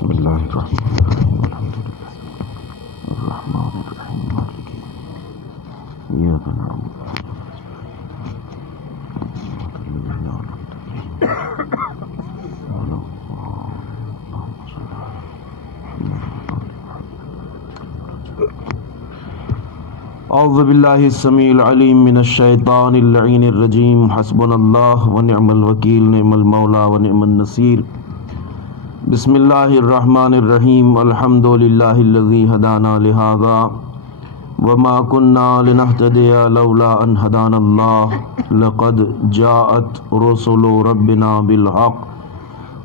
بسم اللہ الرحمن الرحیم الحمد للہ الرحمن الرحیم مالک ایاک نعبد اعوذ باللہ السمیع العلیم من الشیطان اللعین الرجیم حسبنا اللہ ونعم الوکیل نعم المولا ونعم النصیر بسم اللہ الرحمن الرحیم الحمد للہ الذی ہدانا لہذا وما كنا لنهتدي لولا ان هدانا اللہ لقد جاءت رسل ربنا بالحق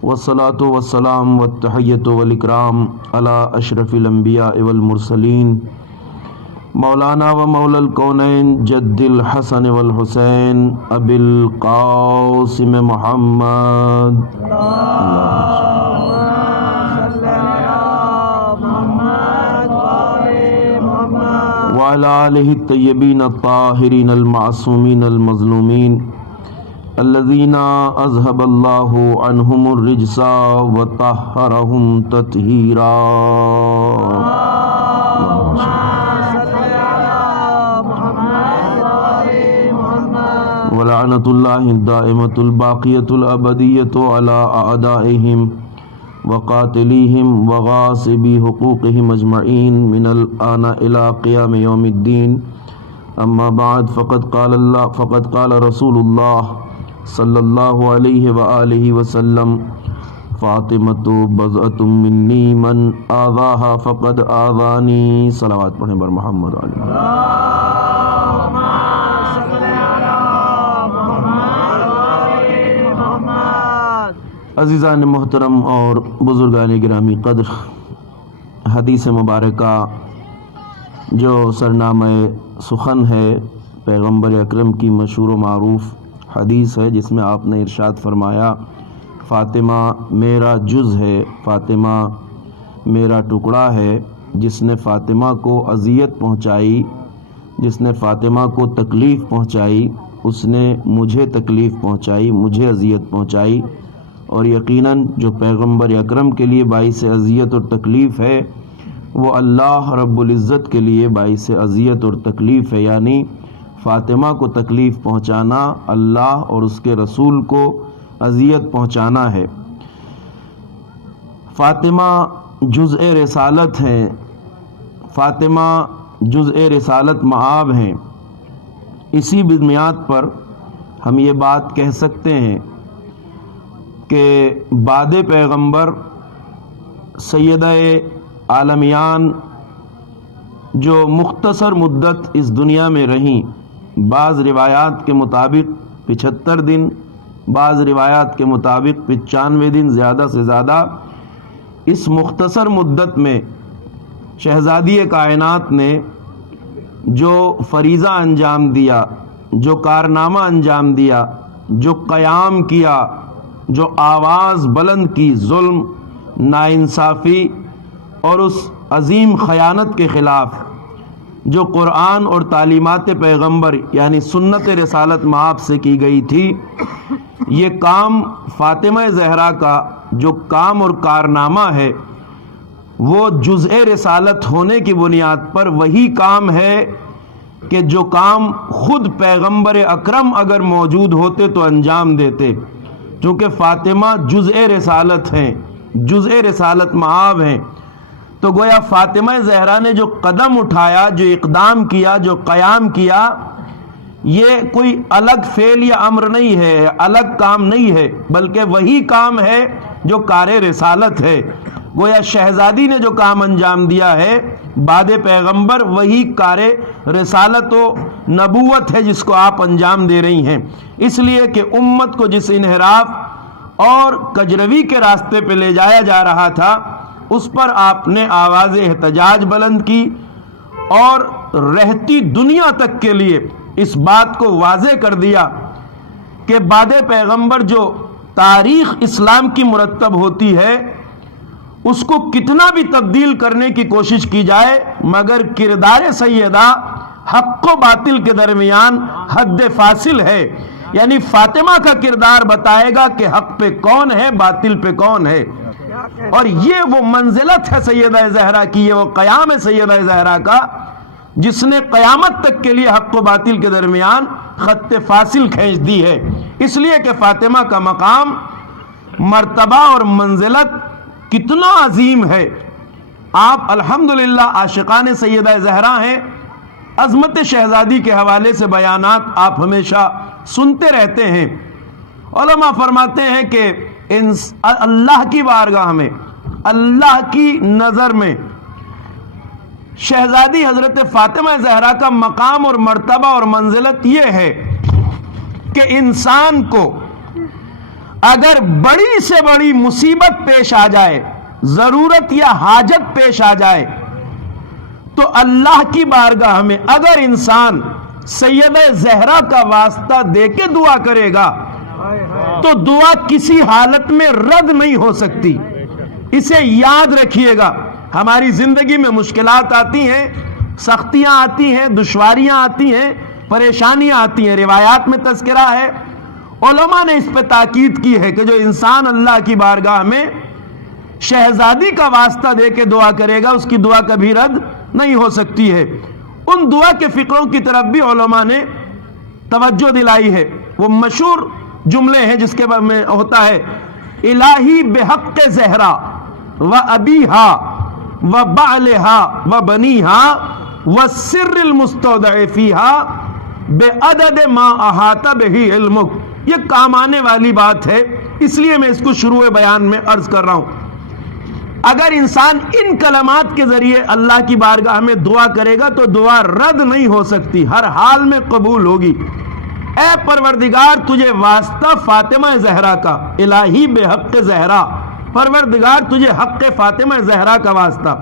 والصلاة والسلام والتحیۃ والاکرام علی اشرف الانبیاء والمرسلین مولانا و مولا الکونین جد الحسن والحسین ابی القاسم محمد وعلى آلہ الطیبین الطاہرین المعصومین المظلومین الذین اذهب اللہ عنہم الرجس وطہرہم تطہیرا ولعنۃ اللہ الدائمۃ الباقیۃ الابدیۃ علی اعدائہم وقاتلیہم وغاصبی حقوقہم اجمعین من الآن الی قیام یوم الدین اما بعد فقد قال رسول اللہ صلی اللہ علیہ وآلہ وسلم فاطمۃ بضعۃ منی من آذاها فقد آذانی صلوات پڑھیں بر محمد علیہ عزیزان محترم اور بزرگان گرامی قدر، حدیث مبارکہ جو سرنامہ سخن ہے پیغمبر اکرم کی مشہور و معروف حدیث ہے، جس میں آپ نے ارشاد فرمایا فاطمہ میرا جز ہے، فاطمہ میرا ٹکڑا ہے۔ جس نے فاطمہ کو اذیت پہنچائی، جس نے فاطمہ کو تکلیف پہنچائی، اس نے مجھے تکلیف پہنچائی، مجھے اذیت پہنچائی، اور یقیناً جو پیغمبر اکرم کے لیے باعث اذیت اور تکلیف ہے وہ اللہ رب العزت کے لیے باعث اذیت اور تکلیف ہے، یعنی فاطمہ کو تکلیف پہنچانا اللہ اور اس کے رسول کو اذیت پہنچانا ہے۔ فاطمہ جزء رسالت ہیں، فاطمہ جزء رسالت مآب ہیں۔ اسی بنیاد پر ہم یہ بات کہہ سکتے ہیں کہ بعد پیغمبر سیدہ عالمیان جو مختصر مدت اس دنیا میں رہیں، بعض روایات کے مطابق 75 دن، بعض روایات کے مطابق 95 دن، زیادہ سے زیادہ اس مختصر مدت میں شہزادی کائنات نے جو فریضہ انجام دیا، جو کارنامہ انجام دیا، جو قیام کیا، جو آواز بلند کی ظلم، ناانصافی اور اس عظیم خیانت کے خلاف، جو قرآن اور تعلیمات پیغمبر یعنی سنت رسالت مآب سے کی گئی تھی، یہ کام فاطمہ زہرا کا جو کام اور کارنامہ ہے وہ جزء رسالت ہونے کی بنیاد پر وہی کام ہے کہ جو کام خود پیغمبر اکرم اگر موجود ہوتے تو انجام دیتے، چونکہ فاطمہ جزء رسالت ہیں، جزء رسالت مآب ہیں۔ تو گویا فاطمہ زہرا نے جو قدم اٹھایا، جو اقدام کیا، جو قیام کیا، یہ کوئی الگ فعل یا امر نہیں ہے، الگ کام نہیں ہے، بلکہ وہی کام ہے جو کار رسالت ہے۔ گویا شہزادی نے جو کام انجام دیا ہے بعد پیغمبر، وہی کار رسالت و نبوت ہے جس کو آپ انجام دے رہی ہیں۔ اس لیے کہ امت کو جس انحراف اور کجروی کے راستے پہ لے جایا جا رہا تھا، اس پر آپ نے آواز احتجاج بلند کی اور رہتی دنیا تک کے لیے اس بات کو واضح کر دیا کہ بعد پیغمبر جو تاریخ اسلام کی مرتب ہوتی ہے اس کو کتنا بھی تبدیل کرنے کی کوشش کی جائے، مگر کردار سیدہ حق و باطل کے درمیان حد فاصل ہے، یعنی فاطمہ کا کردار بتائے گا کہ حق پہ کون ہے، باطل پہ کون ہے۔ اور یہ وہ منزلت ہے سیدہ زہرا کی، یہ وہ قیام ہے سیدہ زہرا کا جس نے قیامت تک کے لیے حق و باطل کے درمیان خط فاصل کھینچ دی ہے۔ اس لیے کہ فاطمہ کا مقام، مرتبہ اور منزلت کتنا عظیم ہے۔ آپ الحمدللہ عاشقان سیدہ زہرا ہیں، عظمت شہزادی کے حوالے سے بیانات آپ ہمیشہ سنتے رہتے ہیں۔ علماء فرماتے ہیں کہ اللہ کی بارگاہ میں، اللہ کی نظر میں شہزادی حضرت فاطمہ زہرا کا مقام اور مرتبہ اور منزلت یہ ہے کہ انسان کو اگر بڑی سے بڑی مصیبت پیش آ جائے، ضرورت یا حاجت پیش آ جائے، تو اللہ کی بارگاہ میں اگر انسان سیدہ زہرا کا واسطہ دے کے دعا کرے گا تو دعا کسی حالت میں رد نہیں ہو سکتی۔ اسے یاد رکھیے گا۔ ہماری زندگی میں مشکلات آتی ہیں، سختیاں آتی ہیں، دشواریاں آتی ہیں، پریشانیاں آتی ہیں، روایات میں تذکرہ ہے، علماء نے اس پہ تاکید کی ہے کہ جو انسان اللہ کی بارگاہ میں شہزادی کا واسطہ دے کے دعا کرے گا اس کی دعا کبھی رد نہیں ہو سکتی ہے۔ ان دعا کے فقروں کی طرف بھی علماء نے توجہ دلائی ہے۔ وہ مشہور جملے ہیں جس کے بارے میں ہوتا ہے الہی بحق زہرا و ابیہا و بعلہا و بنیہا والسر المستودع فیہا بعدد ما احاط بہ علمک۔ یہ کام آنے والی بات ہے، اس لیے میں اس کو شروع بیان میں عرض کر رہا ہوں۔ اگر انسان ان کلمات کے ذریعے اللہ کی بارگاہ میں دعا کرے گا تو دعا رد نہیں ہو سکتی، ہر حال میں قبول ہوگی۔ اے پروردگار تجھے واسطہ فاطمہ زہرا کا، الہی بحق زہرا، پروردگار تجھے حق فاطمہ زہرا کا واسطہ،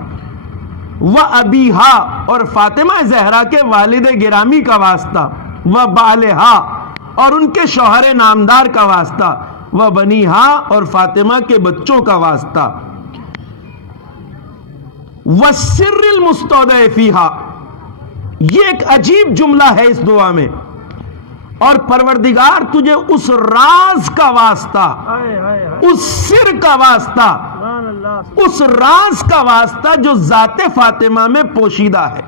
و ابیہا اور فاطمہ زہرا کے والد گرامی کا واسطہ، و بالہا اور ان کے شوہر نامدار کا واسطہ، و بنیہا اور فاطمہ کے بچوں کا واسطہ، والسر المستودع فیہا۔ یہ ایک عجیب جملہ ہے اس دعا میں، اور پروردگار تجھے اس راز کا واسطہ، اس سر کا واسطہ، اس راز کا واسطہ جو ذات فاطمہ میں پوشیدہ ہے۔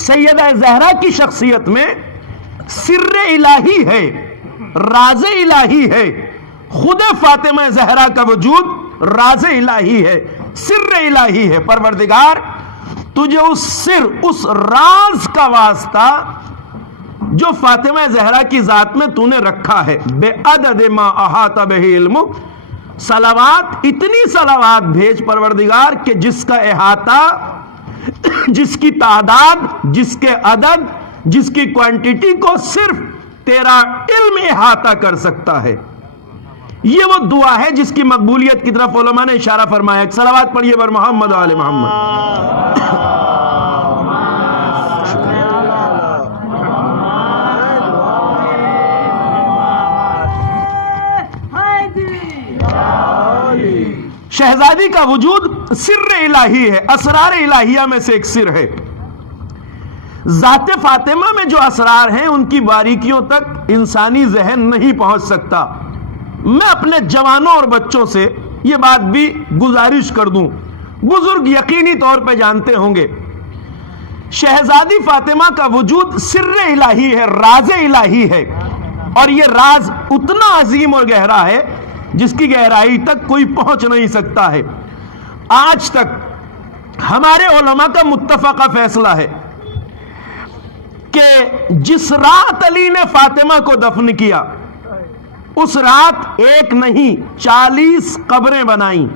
سیدہ زہرا کی شخصیت میں سر الہی ہے، راز الہی ہے، خود فاطمہ زہرا کا وجود راز الہی ہے، سر الہی ہے۔ پروردگار تجھے اس سر، اس راز کا واسطہ جو فاطمہ زہرا کی ذات میں تو نے رکھا ہے، بے عدد ما احاط بہ علمک، صلوات، اتنی صلوات بھیج پروردگار کہ جس کا احاطہ، جس کی تعداد، جس کے عدد، جس کی کوانٹٹی کو صرف تیرا علم احاطہ کر سکتا ہے۔ یہ وہ دعا ہے جس کی مقبولیت کی طرف علماء نے اشارہ فرمایا۔ ایک صلوات پڑھیے بر محمد و آل محمد۔ شہزادی کا وجود سر الہی ہے، اسرار الہیہ میں سے ایک سر ہے۔ ذات فاطمہ میں جو اسرار ہیں ان کی باریکیوں تک انسانی ذہن نہیں پہنچ سکتا۔ میں اپنے جوانوں اور بچوں سے یہ بات بھی گزارش کر دوں، بزرگ یقینی طور پہ جانتے ہوں گے، شہزادی فاطمہ کا وجود سر الہی ہے، راز الہی ہے، اور یہ راز اتنا عظیم اور گہرا ہے جس کی گہرائی تک کوئی پہنچ نہیں سکتا ہے۔ آج تک ہمارے علماء کا متفقہ فیصلہ ہے کہ جس رات علی نے فاطمہ کو دفن کیا، اس رات ایک نہیں 40 قبریں بنائیں۔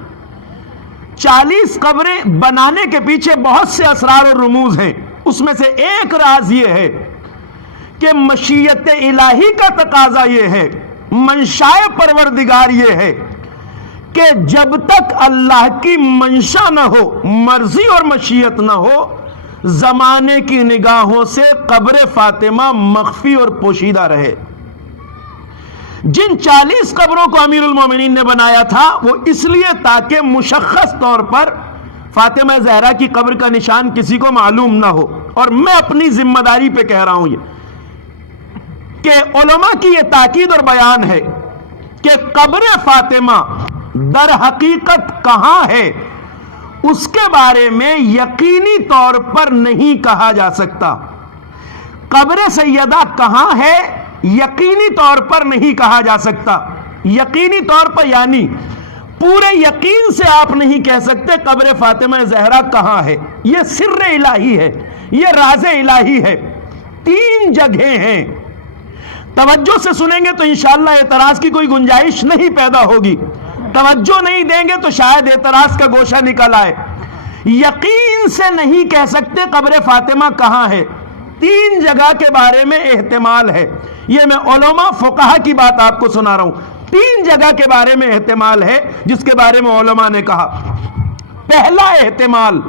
40 قبریں بنانے کے پیچھے بہت سے اسرار اور رموز ہیں۔ اس میں سے ایک راز یہ ہے کہ مشیت الہی کا تقاضا یہ ہے، منشاء پروردگار یہ ہے کہ جب تک اللہ کی منشا نہ ہو، مرضی اور مشیت نہ ہو، زمانے کی نگاہوں سے قبر فاطمہ مخفی اور پوشیدہ رہے۔ جن 40 قبروں کو امیر المومنین نے بنایا تھا وہ اس لیے تاکہ مشخص طور پر فاطمہ زہرا کی قبر کا نشان کسی کو معلوم نہ ہو۔ اور میں اپنی ذمہ داری پہ کہہ رہا ہوں یہ کہ علماء کی یہ تاکید اور بیان ہے کہ قبر فاطمہ در حقیقت کہاں ہے اس کے بارے میں یقینی طور پر نہیں کہا جا سکتا. قبر سیدہ کہاں ہے یقینی طور پر نہیں کہا جا سکتا. یقینی طور پر یعنی پورے یقین سے آپ نہیں کہہ سکتے قبر فاطمہ زہرا کہاں ہے. یہ سر الہی ہے, یہ راز الہی ہے. 3 جگہیں ہیں. توجہ سے سنیں گے تو انشاءاللہ اعتراض کی کوئی گنجائش نہیں پیدا ہوگی. توجہ نہیں دیں گے تو شاید اعتراض کا گوشہ نکل آئے. یقین سے نہیں کہہ سکتے قبر فاطمہ کہاں ہے. 3 جگہ کے بارے میں احتمال ہے. یہ میں علماء فقہا کی بات آپ کو سنا رہا ہوں. 3 جگہ کے بارے میں احتمال ہے جس کے بارے میں علماء نے کہا. پہلا احتمال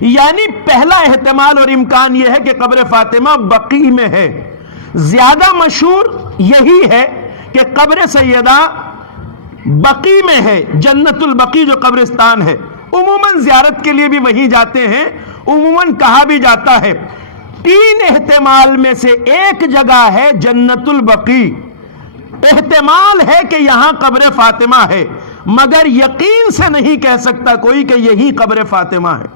یعنی پہلا احتمال اور امکان یہ ہے کہ قبر فاطمہ بقیع میں ہے. زیادہ مشہور یہی ہے کہ قبر سیدہ بقیع میں ہے. جنت البقیع جو قبرستان ہے, عموماً زیارت کے لیے بھی وہیں جاتے ہیں, عموماً کہا بھی جاتا ہے. 3 احتمال میں سے ایک جگہ ہے جنت البقیع. احتمال ہے کہ یہاں قبر فاطمہ ہے, مگر یقین سے نہیں کہہ سکتا کوئی کہ یہی قبر فاطمہ ہے.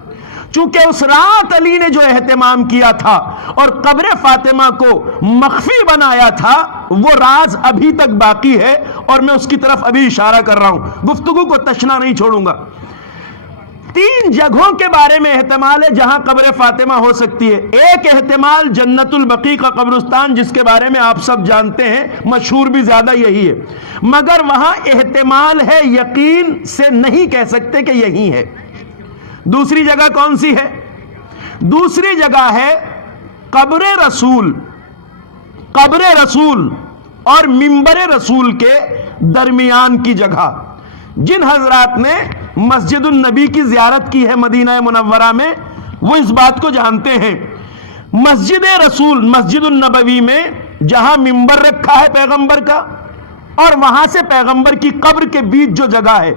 چونکہ اس رات علی نے جو اہتمام کیا تھا اور قبر فاطمہ کو مخفی بنایا تھا, وہ راز ابھی تک باقی ہے اور میں اس کی طرف ابھی اشارہ کر رہا ہوں. گفتگو کو تشنا نہیں چھوڑوں گا. 3 جگہوں کے بارے میں احتمال ہے جہاں قبر فاطمہ ہو سکتی ہے. ایک احتمال جنت البقیع کا قبرستان جس کے بارے میں آپ سب جانتے ہیں, مشہور بھی زیادہ یہی ہے, مگر وہاں احتمال ہے, یقین سے نہیں کہہ سکتے کہ یہی ہے. دوسری جگہ کون سی ہے؟ دوسری جگہ ہے قبر رسول. قبر رسول اور منبر رسول کے درمیان کی جگہ. جن حضرات نے مسجد النبی کی زیارت کی ہے مدینہ منورہ میں, وہ اس بات کو جانتے ہیں. مسجد رسول, مسجد النبوی میں جہاں منبر رکھا ہے پیغمبر کا, اور وہاں سے پیغمبر کی قبر کے بیچ جو جگہ ہے,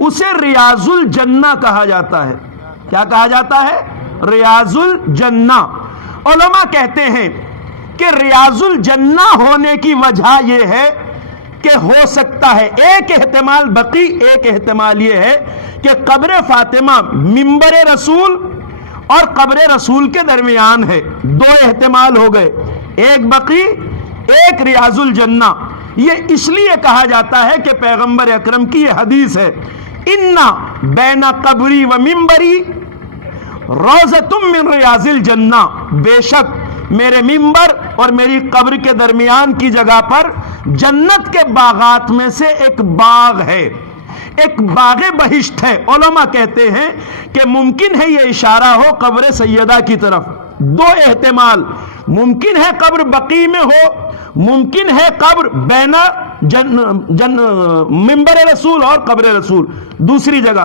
اسے ریاض الجنہ کہا جاتا ہے. کیا کہا جاتا ہے؟ ریاض الجنہ. علماء کہتے ہیں کہ ریاض الجنہ ہونے کی وجہ یہ ہے کہ ہو سکتا ہے, ایک احتمال بقی, ایک احتمال یہ ہے کہ قبر فاطمہ منبر رسول اور قبر رسول کے درمیان ہے. 2 احتمال ہو گئے, ایک بقی, ایک ریاض الجنہ. یہ اس لیے کہا جاتا ہے کہ پیغمبر اکرم کی یہ حدیث ہے, اِنَّ بَيْنَ قَبْرِي وَمِنْبَرِي رَوْضَةٌ مِّن رِيَاضِ الْجَنَّةِ. بے شک میرے منبر اور میری قبر کے درمیان کی جگہ پر جنت کے باغات میں سے ایک باغ ہے, ایک باغ بہشت ہے. علماء کہتے ہیں کہ ممکن ہے یہ اشارہ ہو قبر سیدہ کی طرف. 2 احتمال, ممکن ہے قبر بقیع میں ہو, ممکن ہے قبر بین منبر رسول اور قبر رسول. دوسری جگہ.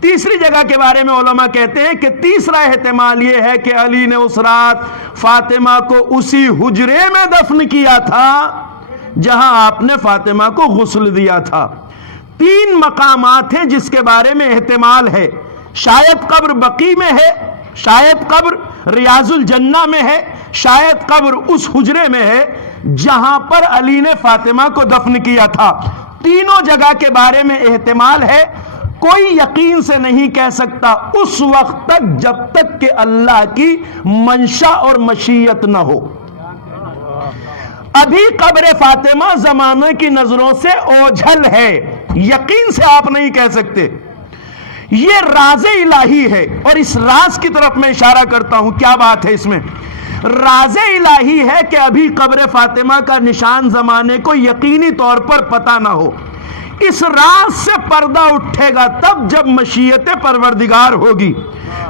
تیسری جگہ کے بارے میں علماء کہتے ہیں کہ تیسرا احتمال یہ ہے کہ علی نے اس رات فاطمہ کو اسی حجرے میں دفن کیا تھا جہاں آپ نے فاطمہ کو غسل دیا تھا. 3 مقامات ہیں جس کے بارے میں احتمال ہے. شاید قبر بقیع میں ہے, شاید قبر ریاض الجنہ میں ہے, شاید قبر اس حجرے میں ہے جہاں پر علی نے فاطمہ کو دفن کیا تھا. تینوں جگہ کے بارے میں احتمال ہے. کوئی یقین سے نہیں کہہ سکتا اس وقت تک جب تک کہ اللہ کی منشا اور مشیت نہ ہو. ابھی قبر فاطمہ زمانے کی نظروں سے اوجھل ہے, یقین سے آپ نہیں کہہ سکتے. یہ راز الہی ہے, اور اس راز کی طرف میں اشارہ کرتا ہوں. کیا بات ہے اس میں؟ راز الہی ہے کہ ابھی قبر فاطمہ کا نشان زمانے کو یقینی طور پر پتہ نہ ہو. اس راز سے پردہ اٹھے گا تب جب مشیت پروردگار ہوگی,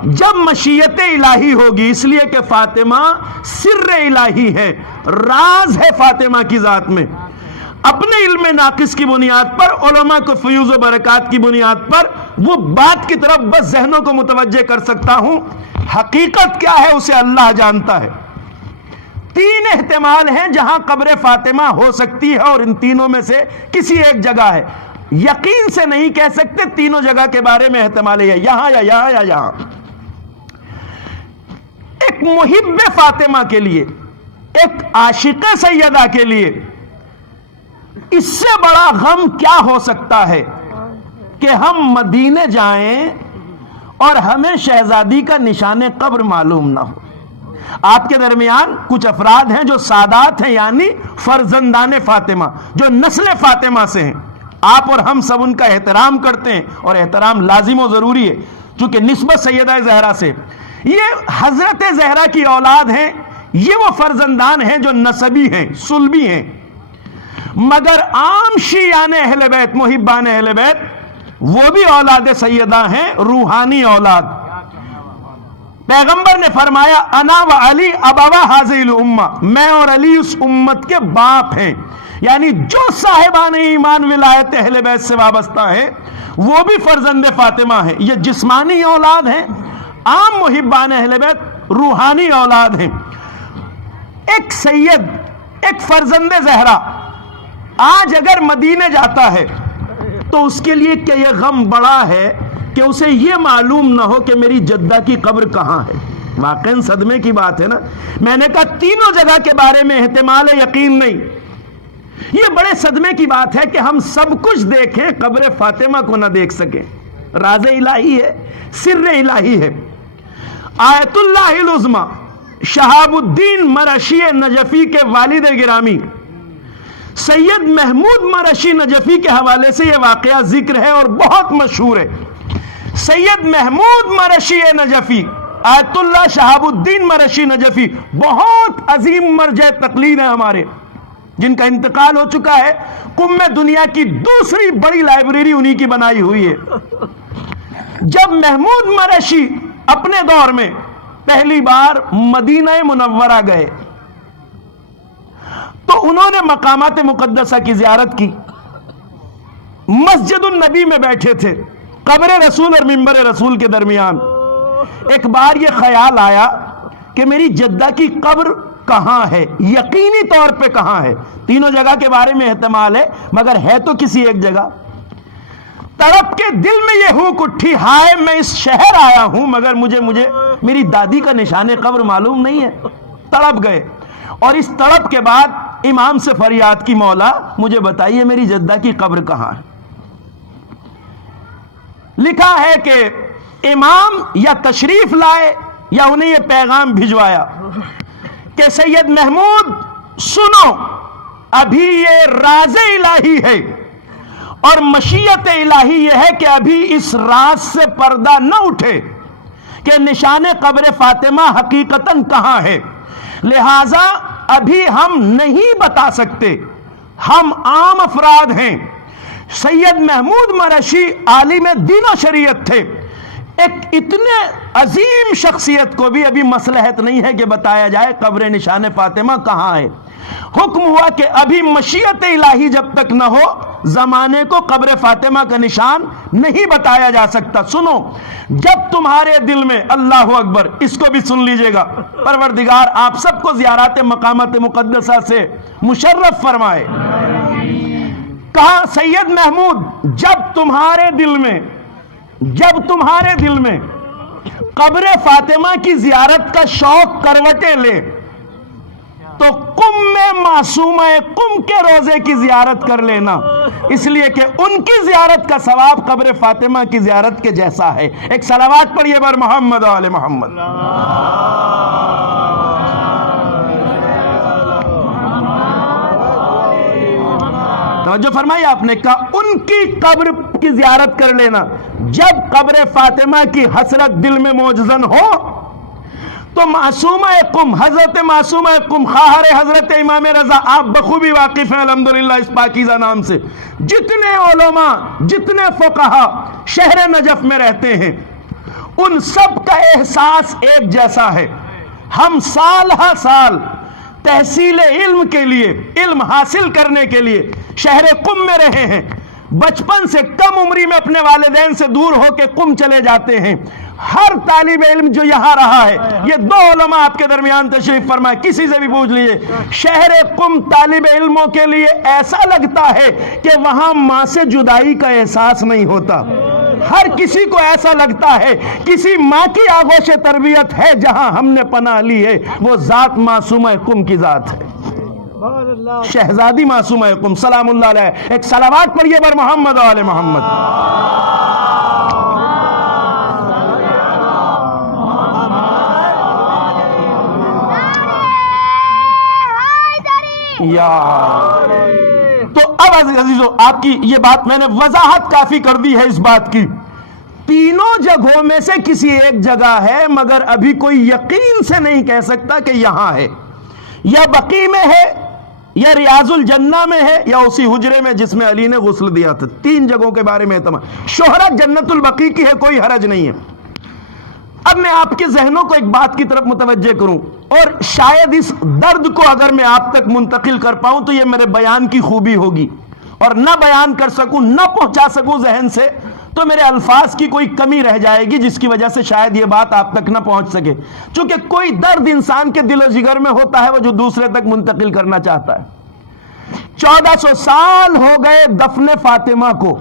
جب مشیت الہی ہوگی. اس لیے کہ فاطمہ سر الہی ہے, راز ہے فاطمہ کی ذات میں. اپنے علم ناقص کی بنیاد پر, علماء کو فیوز و برکات کی بنیاد پر وہ بات کی طرف بس ذہنوں کو متوجہ کر سکتا ہوں. حقیقت کیا ہے اسے اللہ جانتا ہے. 3 احتمال ہیں جہاں قبر فاطمہ ہو سکتی ہے, اور ان تینوں میں سے کسی ایک جگہ ہے. یقین سے نہیں کہہ سکتے, تینوں جگہ کے بارے میں احتمال ہے, یہاں یا یہاں یا یہاں. ایک محب فاطمہ کے لیے, ایک عاشق سیدہ کے لیے اس سے بڑا غم کیا ہو سکتا ہے کہ ہم مدینے جائیں اور ہمیں شہزادی کا نشان قبر معلوم نہ ہو۔ آپ کے درمیان کچھ افراد ہیں جو سادات ہیں، یعنی فرزندان فاطمہ، جو نسل فاطمہ سے ہیں۔ آپ اور ہم سب ان کا احترام کرتے ہیں، اور احترام لازم و ضروری ہے چونکہ نسبت سیدہ زہرا سے، یہ حضرت زہرا کی اولاد ہیں، یہ وہ فرزندان ہیں جو نسبی ہیں، صلبی ہیں۔ مگر عام شیعان اہل بیت، محبان اہل بیت، وہ بھی اولاد سیدہ ہیں، روحانی اولاد۔ پیغمبر نے فرمایا انا و علی ابوا هذه الامہ، میں اور علی اس امت کے باپ ہیں، یعنی جو صاحبان ایمان ولایت اہل بیت سے وابستہ ہیں وہ بھی فرزند فاطمہ ہیں۔ یہ جسمانی اولاد ہیں، عام محبان اہل بیت روحانی اولاد ہیں۔ ایک سید، ایک فرزند زہرا آج اگر مدینے جاتا ہے تو اس کے لیے کیا یہ غم بڑا ہے کہ اسے یہ معلوم نہ ہو کہ میری جدہ کی قبر کہاں ہے؟ واقعاً صدمے کی بات ہے نا۔ میں نے کہا تینوں جگہ کے بارے میں احتمال یقین نہیں، یہ بڑے صدمے کی بات ہے کہ ہم سب کچھ دیکھیں، قبر فاطمہ کو نہ دیکھ سکیں۔ راز الہی ہے، سر الہی ہے۔ آیت اللہ العظمی شہاب الدین مرشی نجفی کے والد گرامی سید محمود مرشی نجفی کے حوالے سے یہ واقعہ ذکر ہے اور بہت مشہور ہے۔ سید محمود مرشی نجفی، آیت اللہ شہاب الدین مرشی نجفی، بہت عظیم مرجع تقلید ہے ہمارے، جن کا انتقال ہو چکا ہے۔ قم میں دنیا کی دوسری بڑی لائبریری انہی کی بنائی ہوئی ہے۔ جب محمود مرشی اپنے دور میں پہلی بار مدینہ منورہ گئے تو انہوں نے مقامات مقدسہ کی زیارت کی، مسجد النبی میں بیٹھے تھے، قبر رسول اور منبر رسول کے درمیان۔ ایک بار یہ خیال آیا کہ میری جدہ کی قبر کہاں ہے، یقینی طور پہ کہاں ہے؟ تینوں جگہ کے بارے میں احتمال ہے مگر ہے تو کسی ایک جگہ۔ تڑپ کے دل میں یہ ہوک اٹھی، ہائے میں اس شہر آیا ہوں مگر مجھے میری دادی کا نشان قبر معلوم نہیں ہے۔ تڑپ گئے، اور اس تڑپ کے بعد امام سے فریاد کی، مولا مجھے بتائیے میری جدہ کی قبر کہاں ہے؟ لکھا ہے کہ امام یا تشریف لائے یا انہیں یہ پیغام بھجوایا کہ سید محمود سنو، ابھی یہ راز الہی ہے اور مشیت الہی یہ ہے کہ ابھی اس راز سے پردہ نہ اٹھے کہ نشان قبر فاطمہ حقیقتاً کہاں ہے، لہذا ابھی ہم نہیں بتا سکتے، ہم عام افراد ہیں۔ سید محمود مرشی عالم دین و شریعت تھے، ایک اتنے عظیم شخصیت کو بھی ابھی مصلحت نہیں ہے کہ بتایا جائے قبر نشان فاطمہ کہاں ہے۔ حکم ہوا کہ ابھی مشیت الہی جب تک نہ ہو زمانے کو قبر فاطمہ کا نشان نہیں بتایا جا سکتا۔ سنو، جب تمہارے دل میں، اللہ اکبر، اس کو بھی سن لیجئے گا، پروردگار آپ سب کو زیارات مقامات مقدسہ سے مشرف فرمائے۔ کہا سید محمود، جب تمہارے دل میں قبر فاطمہ کی زیارت کا شوق کروٹیں لے تو قم میں معصومہ قم کے روزے کی زیارت کر لینا، اس لیے کہ ان کی زیارت کا ثواب قبر فاطمہ کی زیارت کے جیسا ہے۔ ایک صلوات پڑھیے بر محمد و آل محمد۔ توجہ فرمائی آپ نے، کہا ان کی قبر کی زیارت کر لینا۔ جب قبر فاطمہ کی حسرت دل میں موجزن ہو تو معصومہ قم، حضرت معصومہ قم، خواہر حضرت امام رضا، آپ بخوبی واقف ہیں الحمدللہ اس پاکیزہ نام سے، جتنے علماء، جتنے فقہا شہر نجف میں رہتے ہیں ان سب کا احساس ایک جیسا ہے۔ ہم سال ہر سال تحصیل علم کے لیے، علم حاصل کرنے کے لیے شہر قم میں رہے ہیں، بچپن سے کم عمری میں اپنے والدین سے دور ہو کے قم چلے جاتے ہیں۔ ہر طالب علم جو یہاں رہا ہے، یہ دو علماء آپ کے درمیان تشریف فرمائے، کسی سے بھی پوچھ لیجئے، شہر قم طالب علموں کے لیے ایسا لگتا ہے کہ وہاں ماں سے جدائی کا احساس نہیں ہوتا۔ ہر کسی کو ایسا لگتا ہے کسی ماں کی آغوش تربیت ہے جہاں ہم نے پناہ لی ہے، وہ ذات معصومہ قم کی ذات ہے۔ شہزادی معصومہ قم سلام اللہ علیہ. ایک صلوات پڑھیے بر محمد و آل محمد. یا تو اب عزیزو آپ کی یہ بات میں نے وضاحت کافی کر دی ہے اس بات کی. تینوں جگہوں میں سے کسی ایک جگہ ہے مگر ابھی کوئی یقین سے نہیں کہہ سکتا کہ یہاں ہے, یا بقی میں ہے, یا ریاض الجنہ میں ہے, یا اسی حجرے میں جس میں علی نے غسل دیا تھا. تین جگہوں کے بارے میں اعتماد. شہرت جنت البقی کی ہے, کوئی حرج نہیں ہے. اب میں آپ کے ذہنوں کو ایک بات کی طرف متوجہ کروں, اور شاید اس درد کو اگر میں آپ تک منتقل کر پاؤں تو یہ میرے بیان کی خوبی ہوگی, اور نہ بیان کر سکوں, نہ پہنچا سکوں ذہن سے, تو میرے الفاظ کی کوئی کمی رہ جائے گی جس کی وجہ سے شاید یہ بات آپ تک نہ پہنچ سکے. چونکہ کوئی درد انسان کے دل و جگر میں ہوتا ہے وہ جو دوسرے تک منتقل کرنا چاہتا ہے. 1400 سال ہو گئے دفن فاطمہ کو,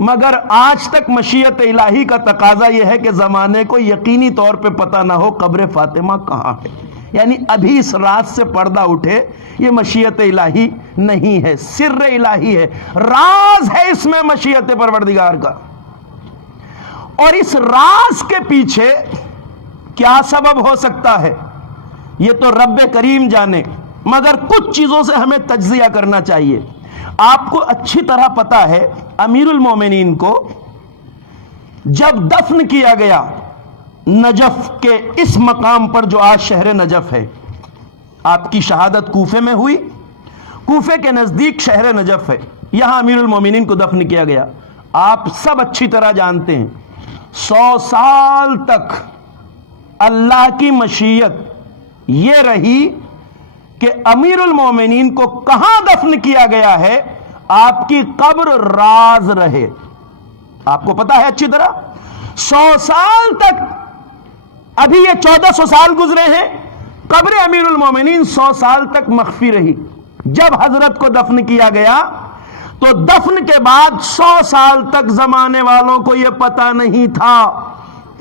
مگر آج تک مشیت الہی کا تقاضا یہ ہے کہ زمانے کو یقینی طور پہ پتہ نہ ہو قبر فاطمہ کہاں ہے. یعنی ابھی اس راز سے پردہ اٹھے, یہ مشیت الہی نہیں ہے, سر الہی ہے, راز ہے اس میں مشیت پروردگار کا. اور اس راز کے پیچھے کیا سبب ہو سکتا ہے یہ تو رب کریم جانے, مگر کچھ چیزوں سے ہمیں تجزیہ کرنا چاہیے. آپ کو اچھی طرح پتا ہے امیر المومنین کو جب دفن کیا گیا نجف کے اس مقام پر جو آج شہر نجف ہے, آپ کی شہادت کوفے میں ہوئی, کوفے کے نزدیک شہر نجف ہے, یہاں امیر المومنین کو دفن کیا گیا. آپ سب اچھی طرح جانتے ہیں 100 سال تک اللہ کی مشیت یہ رہی کہ امیر المومنین کو کہاں دفن کیا گیا ہے آپ کی قبر راز رہے. آپ کو پتا ہے اچھی طرح 100 سال تک, ابھی یہ 1400 سال گزرے ہیں, قبر امیر المومنین 100 سال تک مخفی رہی. جب حضرت کو دفن کیا گیا تو دفن کے بعد 100 سال تک زمانے والوں کو یہ پتا نہیں تھا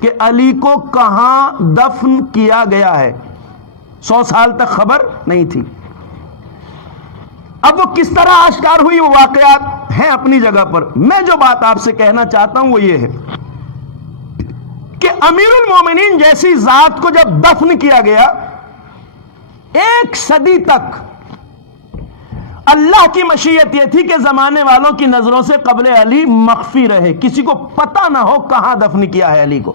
کہ علی کو کہاں دفن کیا گیا ہے. 100 سال تک خبر نہیں تھی. اب وہ کس طرح آشکار ہوئی وہ واقعات ہیں اپنی جگہ پر. میں جو بات آپ سے کہنا چاہتا ہوں وہ یہ ہے کہ امیر المومنین جیسی ذات کو جب دفن کیا گیا 1 صدی تک اللہ کی مشیت یہ تھی کہ زمانے والوں کی نظروں سے قبر علی مخفی رہے, کسی کو پتہ نہ ہو کہاں دفن کیا ہے علی کو.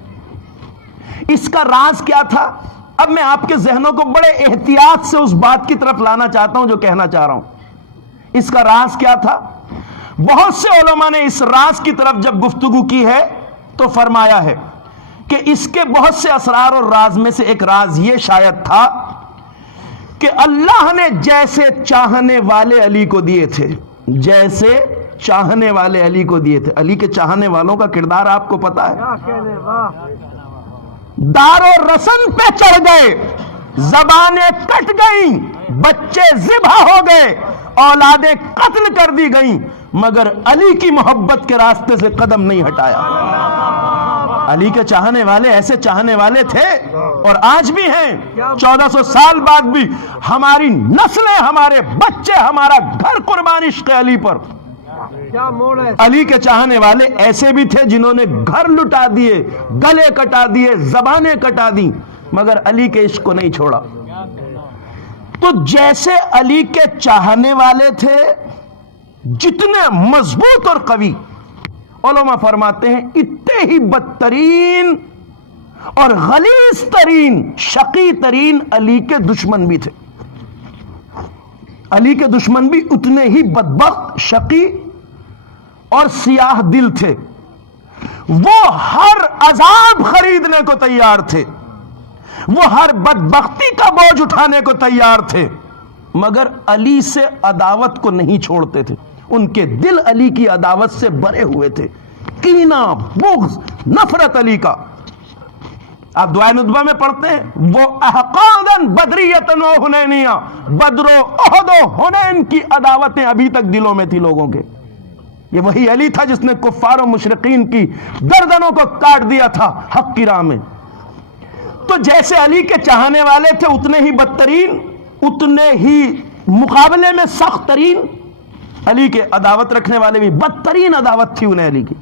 اس کا راز کیا تھا؟ اب میں آپ کے ذہنوں کو بڑے احتیاط سے اس بات کی طرف لانا چاہتا ہوں جو کہنا چاہ رہا ہوں. اس کا راز کیا تھا؟ بہت سے علماء نے اس راز کی طرف جب گفتگو کی ہے تو فرمایا ہے کہ اس کے بہت سے اسرار اور راز میں سے ایک راز یہ شاید تھا کہ اللہ نے جیسے چاہنے والے علی کو دیے تھے, جیسے چاہنے والے علی کو دیے تھے. علی کے چاہنے والوں کا کردار آپ کو پتا ہے, دار و رسن پہ چڑھ گئے, زبانیں کٹ گئیں, بچے ذبح ہو گئے, اولادیں قتل کر دی گئیں, مگر علی کی محبت کے راستے سے قدم نہیں ہٹایا. علی کے چاہنے والے ایسے چاہنے والے تھے اور آج بھی ہیں. 1400 سال بعد بھی ہماری نسلیں, ہمارے بچے, ہمارا گھر قربان عشق علی پر. علی کے چاہنے والے ایسے بھی تھے جنہوں نے گھر لٹا دیے, گلے کٹا دیے, زبانیں کٹا دی, مگر علی کے عشق کو نہیں چھوڑا. تو جیسے علی کے چاہنے والے تھے جتنے مضبوط اور قوی, علماء فرماتے ہیں اتنے ہی بدترین اور غلیظ ترین, شقی ترین علی کے دشمن بھی تھے. علی کے دشمن بھی اتنے ہی بدبخت, شقی اور سیاہ دل تھے. وہ ہر عذاب خریدنے کو تیار تھے, وہ ہر بدبختی کا بوجھ اٹھانے کو تیار تھے, مگر علی سے عداوت کو نہیں چھوڑتے تھے. ان کے دل علی کی عداوت سے بھرے ہوئے تھے, کینہ, بغض, نفرت علی کا. آپ دعائے ندبہ میں پڑھتے ہیں وہ احقادن بدریتن و حنینیہ, بدر و احد و حنین کی عداوتیں ابھی تک دلوں میں تھی لوگوں کے. یہ وہی علی تھا جس نے کفار و مشرقین کی گردنوں کو کاٹ دیا تھا حق کی راہ میں. تو جیسے علی کے چاہنے والے تھے اتنے ہی بدترین, اتنے ہی مقابلے میں سخت ترین علی کے عداوت رکھنے والے بھی بدترین عداوت تھی انہیں علی کی.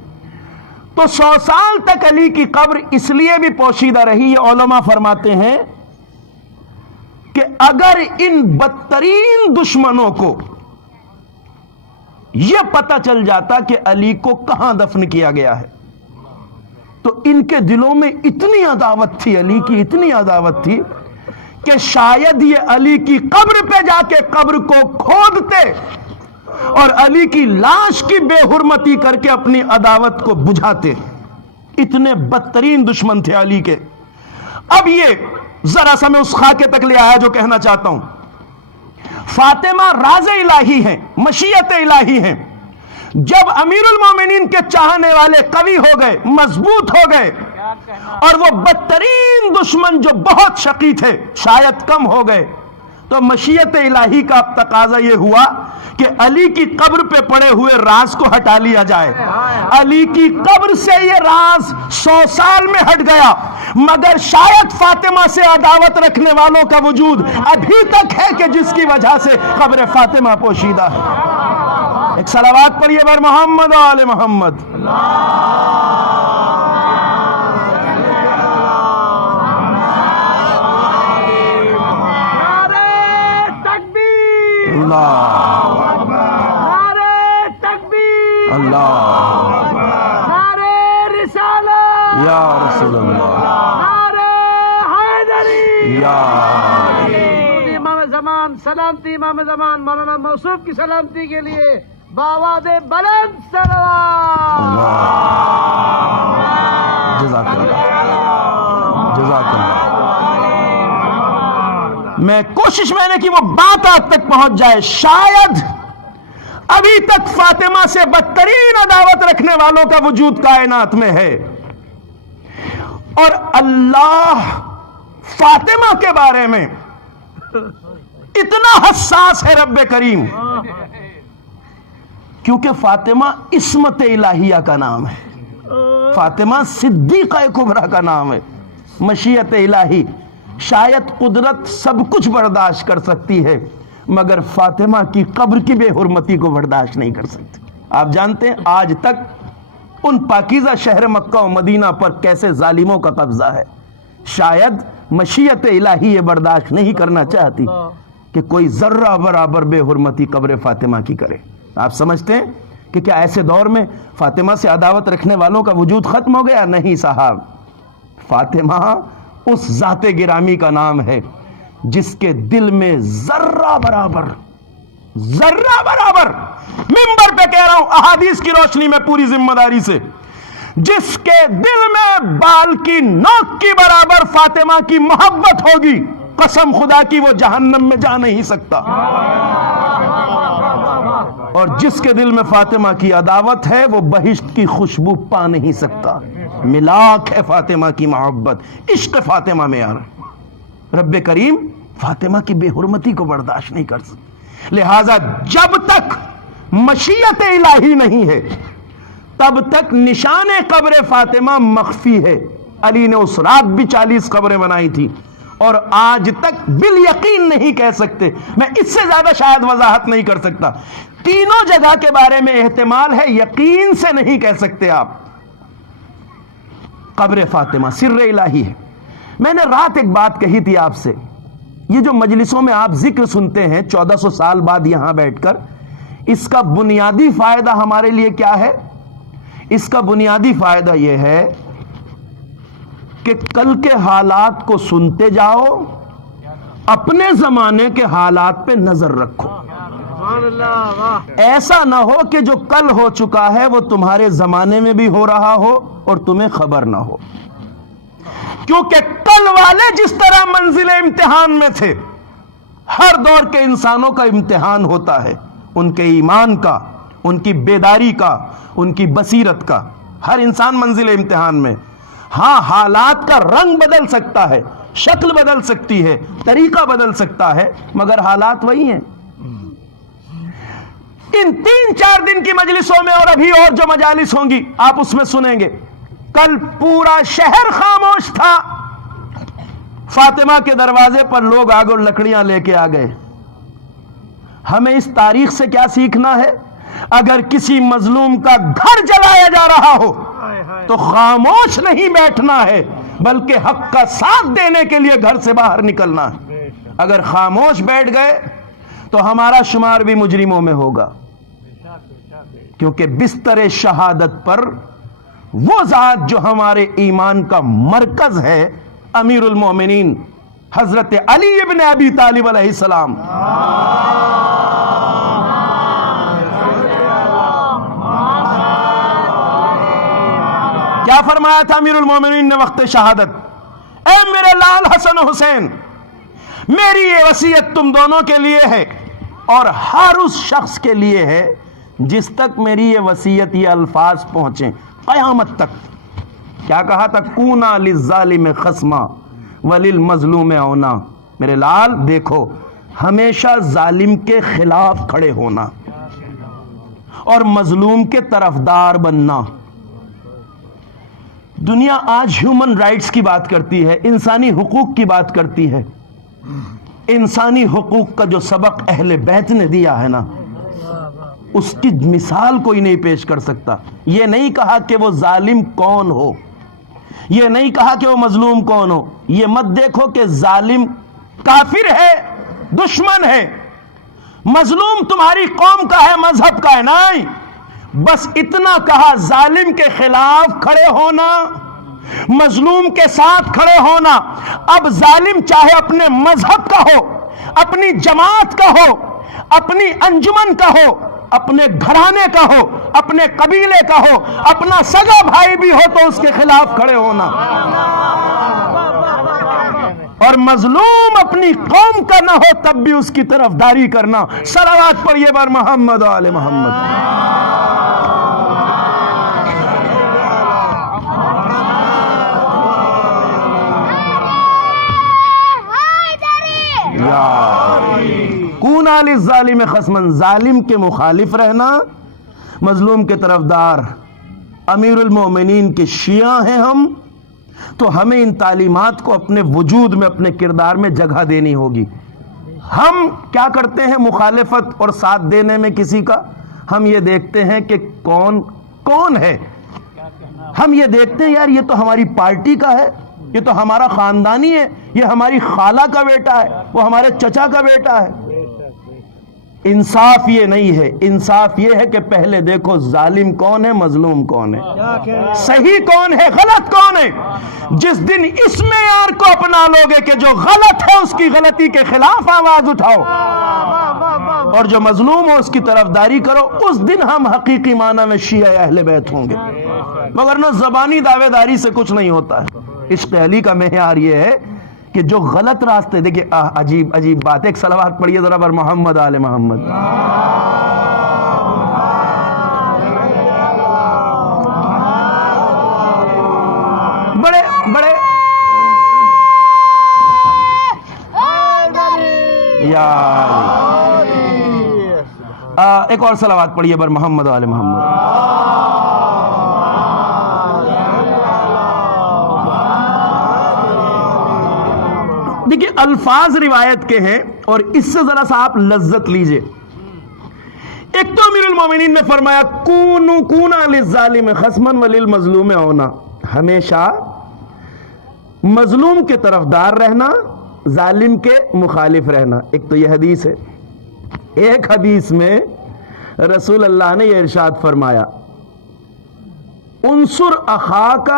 تو 100 سال تک علی کی قبر اس لیے بھی پوشیدہ رہی. یہ علماء فرماتے ہیں کہ اگر ان بدترین دشمنوں کو یہ پتہ چل جاتا کہ علی کو کہاں دفن کیا گیا ہے تو ان کے دلوں میں اتنی عداوت تھی علی کی، اتنی عداوت تھی کہ شاید یہ علی کی قبر پہ جا کے قبر کو کھودتے اور علی کی لاش کی بے حرمتی کر کے اپنی عداوت کو بجھاتے. اتنے بدترین دشمن تھے علی کے. اب یہ ذرا سا میں اس خاکے تک لے آیا جو کہنا چاہتا ہوں. فاطمہ راز الہی ہیں، مشیت الہی ہیں. جب امیر المومنین کے چاہنے والے قوی ہو گئے، مضبوط ہو گئے، اور وہ بدترین دشمن جو بہت شقی تھے شاید کم ہو گئے، تو مشیت الہی کا اب تقاضا یہ ہوا کہ علی کی قبر پہ پڑے ہوئے راز کو ہٹا لیا جائے. علی کی قبر سے یہ راز 100 سال میں ہٹ گیا، مگر شاید فاطمہ سے عداوت رکھنے والوں کا وجود ابھی تک ہے کہ جس کی وجہ سے قبر فاطمہ پوشیدہ ہے. ایک صلوات پڑھیے بر محمد و آل محمد. اللہ نعرہ تکبیر، اللہ نعرہ رسالت، یا رسول اللہ، نعرہ حیدری. یا امام زمان سلامتی، امام زمان مولانا موصوف کی سلامتی کے لیے بآواز بلند صلوات. جزاک اللہ، جزاک اللہ. میں کوشش میں نے کی وہ بات آپ تک پہنچ جائے. شاید ابھی تک فاطمہ سے بدترین عداوت رکھنے والوں کا وجود کائنات میں ہے، اور اللہ فاطمہ کے بارے میں اتنا حساس ہے رب کریم، کیونکہ فاطمہ عصمت الہیہ کا نام ہے، فاطمہ صدیقہ کبریٰ کا نام ہے. مشیت الہی، شاید قدرت سب کچھ برداشت کر سکتی ہے مگر فاطمہ کی قبر کی بے حرمتی کو برداشت نہیں کر سکتی. آپ جانتے ہیں آج تک ان پاکیزہ شہر مکہ و مدینہ پر کیسے ظالموں کا قبضہ ہے. شاید مشیت الہی یہ برداشت نہیں کرنا چاہتی کہ کوئی ذرہ برابر بے حرمتی قبر فاطمہ کی کرے. آپ سمجھتے ہیں کہ کیا ایسے دور میں فاطمہ سے عداوت رکھنے والوں کا وجود ختم ہو گیا؟ نہیں صاحب. فاطمہ اس ذات گرامی کا نام ہے جس کے دل میں ذرہ برابر منبر پہ کہہ رہا ہوں احادیث کی روشنی میں پوری ذمہ داری سے، جس کے دل میں بال کی نوک کی برابر فاطمہ کی محبت ہوگی، قسم خدا کی وہ جہنم میں جا نہیں سکتا. اور جس کے دل میں فاطمہ کی عداوت ہے وہ بہشت کی خوشبو پا نہیں سکتا. ملاک ہے فاطمہ کی محبت، عشق فاطمہ میں یار. رب کریم فاطمہ کی بے حرمتی کو برداشت نہیں کر سکتا. لہذا جب تک مشیت الہی نہیں ہے تب تک نشان قبر فاطمہ مخفی ہے. علی نے اس رات بھی 40 قبریں بنائی تھی اور آج تک بالیقین نہیں کہہ سکتے. میں اس سے زیادہ شاید وضاحت نہیں کر سکتا. تینوں جگہ کے بارے میں احتمال ہے، یقین سے نہیں کہہ سکتے آپ. قبر فاطمہ سر الہی ہے. میں نے رات ایک بات کہی تھی آپ سے، یہ جو مجلسوں میں آپ ذکر سنتے ہیں 1400 سال بعد یہاں بیٹھ کر، اس کا بنیادی فائدہ ہمارے لیے کیا ہے؟ اس کا بنیادی فائدہ یہ ہے کہ کل کے حالات کو سنتے جاؤ، اپنے زمانے کے حالات پہ نظر رکھو. ایسا نہ ہو کہ جو کل ہو چکا ہے وہ تمہارے زمانے میں بھی ہو رہا ہو اور تمہیں خبر نہ ہو. کیونکہ کل والے جس طرح منزل امتحان میں تھے، ہر دور کے انسانوں کا امتحان ہوتا ہے، ان کے ایمان کا، ان کی بیداری کا، ان کی بصیرت کا. ہر انسان منزل امتحان میں. ہاں حالات کا رنگ بدل سکتا ہے، شکل بدل سکتی ہے، طریقہ بدل سکتا ہے، مگر حالات وہی ہیں. ان 3-4 دن کی مجلسوں میں اور ابھی اور جو مجالس ہوں گی آپ اس میں سنیں گے، کل پورا شہر خاموش تھا. فاطمہ کے دروازے پر لوگ آگ اور لکڑیاں لے کے آ گئے. ہمیں اس تاریخ سے کیا سیکھنا ہے؟ اگر کسی مظلوم کا گھر جلایا جا رہا ہو تو خاموش نہیں بیٹھنا ہے، بلکہ حق کا ساتھ دینے کے لیے گھر سے باہر نکلنا ہے۔ اگر خاموش بیٹھ گئے تو ہمارا شمار بھی مجرموں میں ہوگا، کیونکہ بستر شہادت پر وہ ذات جو ہمارے ایمان کا مرکز ہے، امیر المومنین حضرت علی ابن ابی طالب علیہ السلام، کیا فرمایا تھا امیر المومنین نے وقت شہادت؟ اے میرے لال حسن و حسین، میری یہ وصیت تم دونوں کے لیے ہے اور ہر اس شخص کے لیے ہے جس تک میری یہ وصیت، یہ الفاظ پہنچیں قیامت تک۔ کیا کہا تھا؟ کونا للظالم خصما وللمظلوم اونا۔ میرے لال دیکھو، ہمیشہ ظالم کے خلاف کھڑے ہونا اور مظلوم کے طرفدار بننا۔ دنیا آج ہیومن رائٹس کی بات کرتی ہے، انسانی حقوق کی بات کرتی ہے۔ انسانی حقوق کا جو سبق اہل بیت نے دیا ہے نا، اس کی مثال کوئی نہیں پیش کر سکتا۔ یہ نہیں کہا کہ وہ ظالم کون ہو، یہ نہیں کہا کہ وہ مظلوم کون ہو، یہ مت دیکھو کہ ظالم کافر ہے، دشمن ہے، مظلوم تمہاری قوم کا ہے، مذہب کا ہے، نہیں، بس اتنا کہا ظالم کے خلاف کھڑے ہونا، مظلوم کے ساتھ کھڑے ہونا۔ اب ظالم چاہے اپنے مذہب کا ہو، اپنی جماعت کا ہو، اپنی انجمن کا ہو، اپنے گھرانے کا ہو، اپنے قبیلے کا ہو، اپنا سگا بھائی بھی ہو، تو اس کے خلاف کھڑے ہونا۔ اور مظلوم اپنی قوم کا نہ ہو تب بھی اس کی طرفداری کرنا۔ صلوات پڑھیے بر محمد و آل محمد۔ کونا للظالم خصما، ظالم کے مخالف رہنا، مظلوم کے طرفدار۔ امیر المومنین کے شیعہ ہیں ہم، تو ہمیں ان تعلیمات کو اپنے وجود میں، اپنے کردار میں جگہ دینی ہوگی۔ ہم کیا کرتے ہیں مخالفت اور ساتھ دینے میں کسی کا؟ ہم یہ دیکھتے ہیں کہ کون ہے، ہم یہ دیکھتے ہیں یار یہ تو ہماری پارٹی کا ہے، یہ تو ہمارا خاندانی ہے، یہ ہماری خالہ کا بیٹا ہے، وہ ہمارے چچا کا بیٹا ہے۔ انصاف یہ نہیں ہے، انصاف یہ ہے کہ پہلے دیکھو ظالم کون ہے، مظلوم کون ہے، صحیح کون ہے، غلط کون ہے۔ جس دن اس معیار کو اپنا لوگے کہ جو غلط ہے اس کی غلطی کے خلاف آواز اٹھاؤ اور جو مظلوم ہو اس کی طرفداری کرو، اس دن ہم حقیقی معنی میں شیعہ اہل بیت ہوں گے۔ مگر نہ زبانی دعوے داری سے کچھ نہیں ہوتا ہے۔ عشق علی کا معیار یہ ہے کہ جو غلط راستے، دیکھیں عجیب عجیب بات ہے۔ ایک صلوات پڑھیے ذرا بر محمد آل محمد۔ بڑے بڑے ایک اور صلوات پڑھیے بر محمد آل محمد۔ دیکھیے الفاظ روایت کے ہیں اور اس سے ذرا سا آپ لذت لیجئے۔ ایک تو امیر المومنین نے فرمایا کونا للظالم خصما وللمظلوم اونا، ہمیشہ مظلوم کے طرفدار رہنا، ظالم کے مخالف رہنا۔ ایک تو یہ حدیث ہے۔ ایک حدیث میں رسول اللہ نے یہ ارشاد فرمایا، انصر اخاک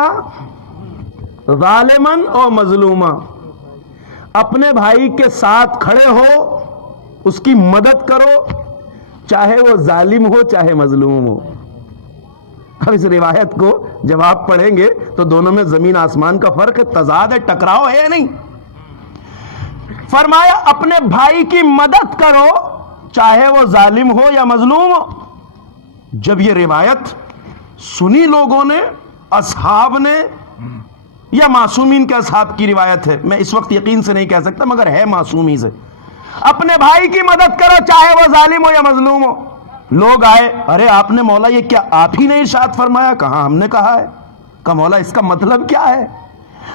ظالما او مظلوما، اپنے بھائی کے ساتھ کھڑے ہو، اس کی مدد کرو، چاہے وہ ظالم ہو چاہے مظلوم ہو۔ اب اس روایت کو جب آپ پڑھیں گے تو دونوں میں زمین آسمان کا فرق ہے، تضاد ہے، ٹکراؤ ہے نہیں۔ فرمایا اپنے بھائی کی مدد کرو چاہے وہ ظالم ہو یا مظلوم ہو۔ جب یہ روایت سنی لوگوں نے، اصحاب نے، یا معصومین کے اصحاب کی روایت ہے، میں اس وقت یقین سے نہیں کہہ سکتا مگر ہے معصومی سے، اپنے بھائی کی مدد کرو چاہے وہ ظالم ہو یا مظلوم ہو۔ لوگ آئے، ارے آپ نے مولا یہ کیا آپ ہی نے ارشاد فرمایا؟ کہاں ہم نے کہا ہے۔ کہ مولا اس کا مطلب کیا ہے؟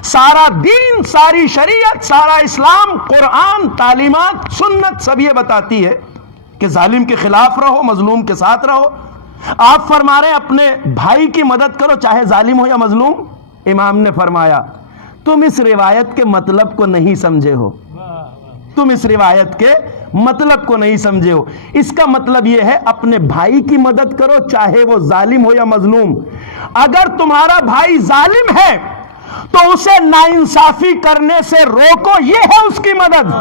سارا دین، ساری شریعت، سارا اسلام، قرآن، تعلیمات، سنت سب یہ بتاتی ہے کہ ظالم کے خلاف رہو، مظلوم کے ساتھ رہو. آپ فرما رہے ہیں اپنے بھائی کی مدد کرو چاہے ظالم ہو یا مظلوم. امام نے فرمایا تم اس روایت کے مطلب کو نہیں سمجھے ہو، تم اس روایت کے مطلب کو نہیں سمجھے ہو. اس کا مطلب یہ ہے اپنے بھائی کی مدد کرو چاہے وہ ظالم ہو یا مظلوم. اگر تمہارا بھائی ظالم ہے تو اسے ناانصافی کرنے سے روکو، یہ ہے اس کی مدد.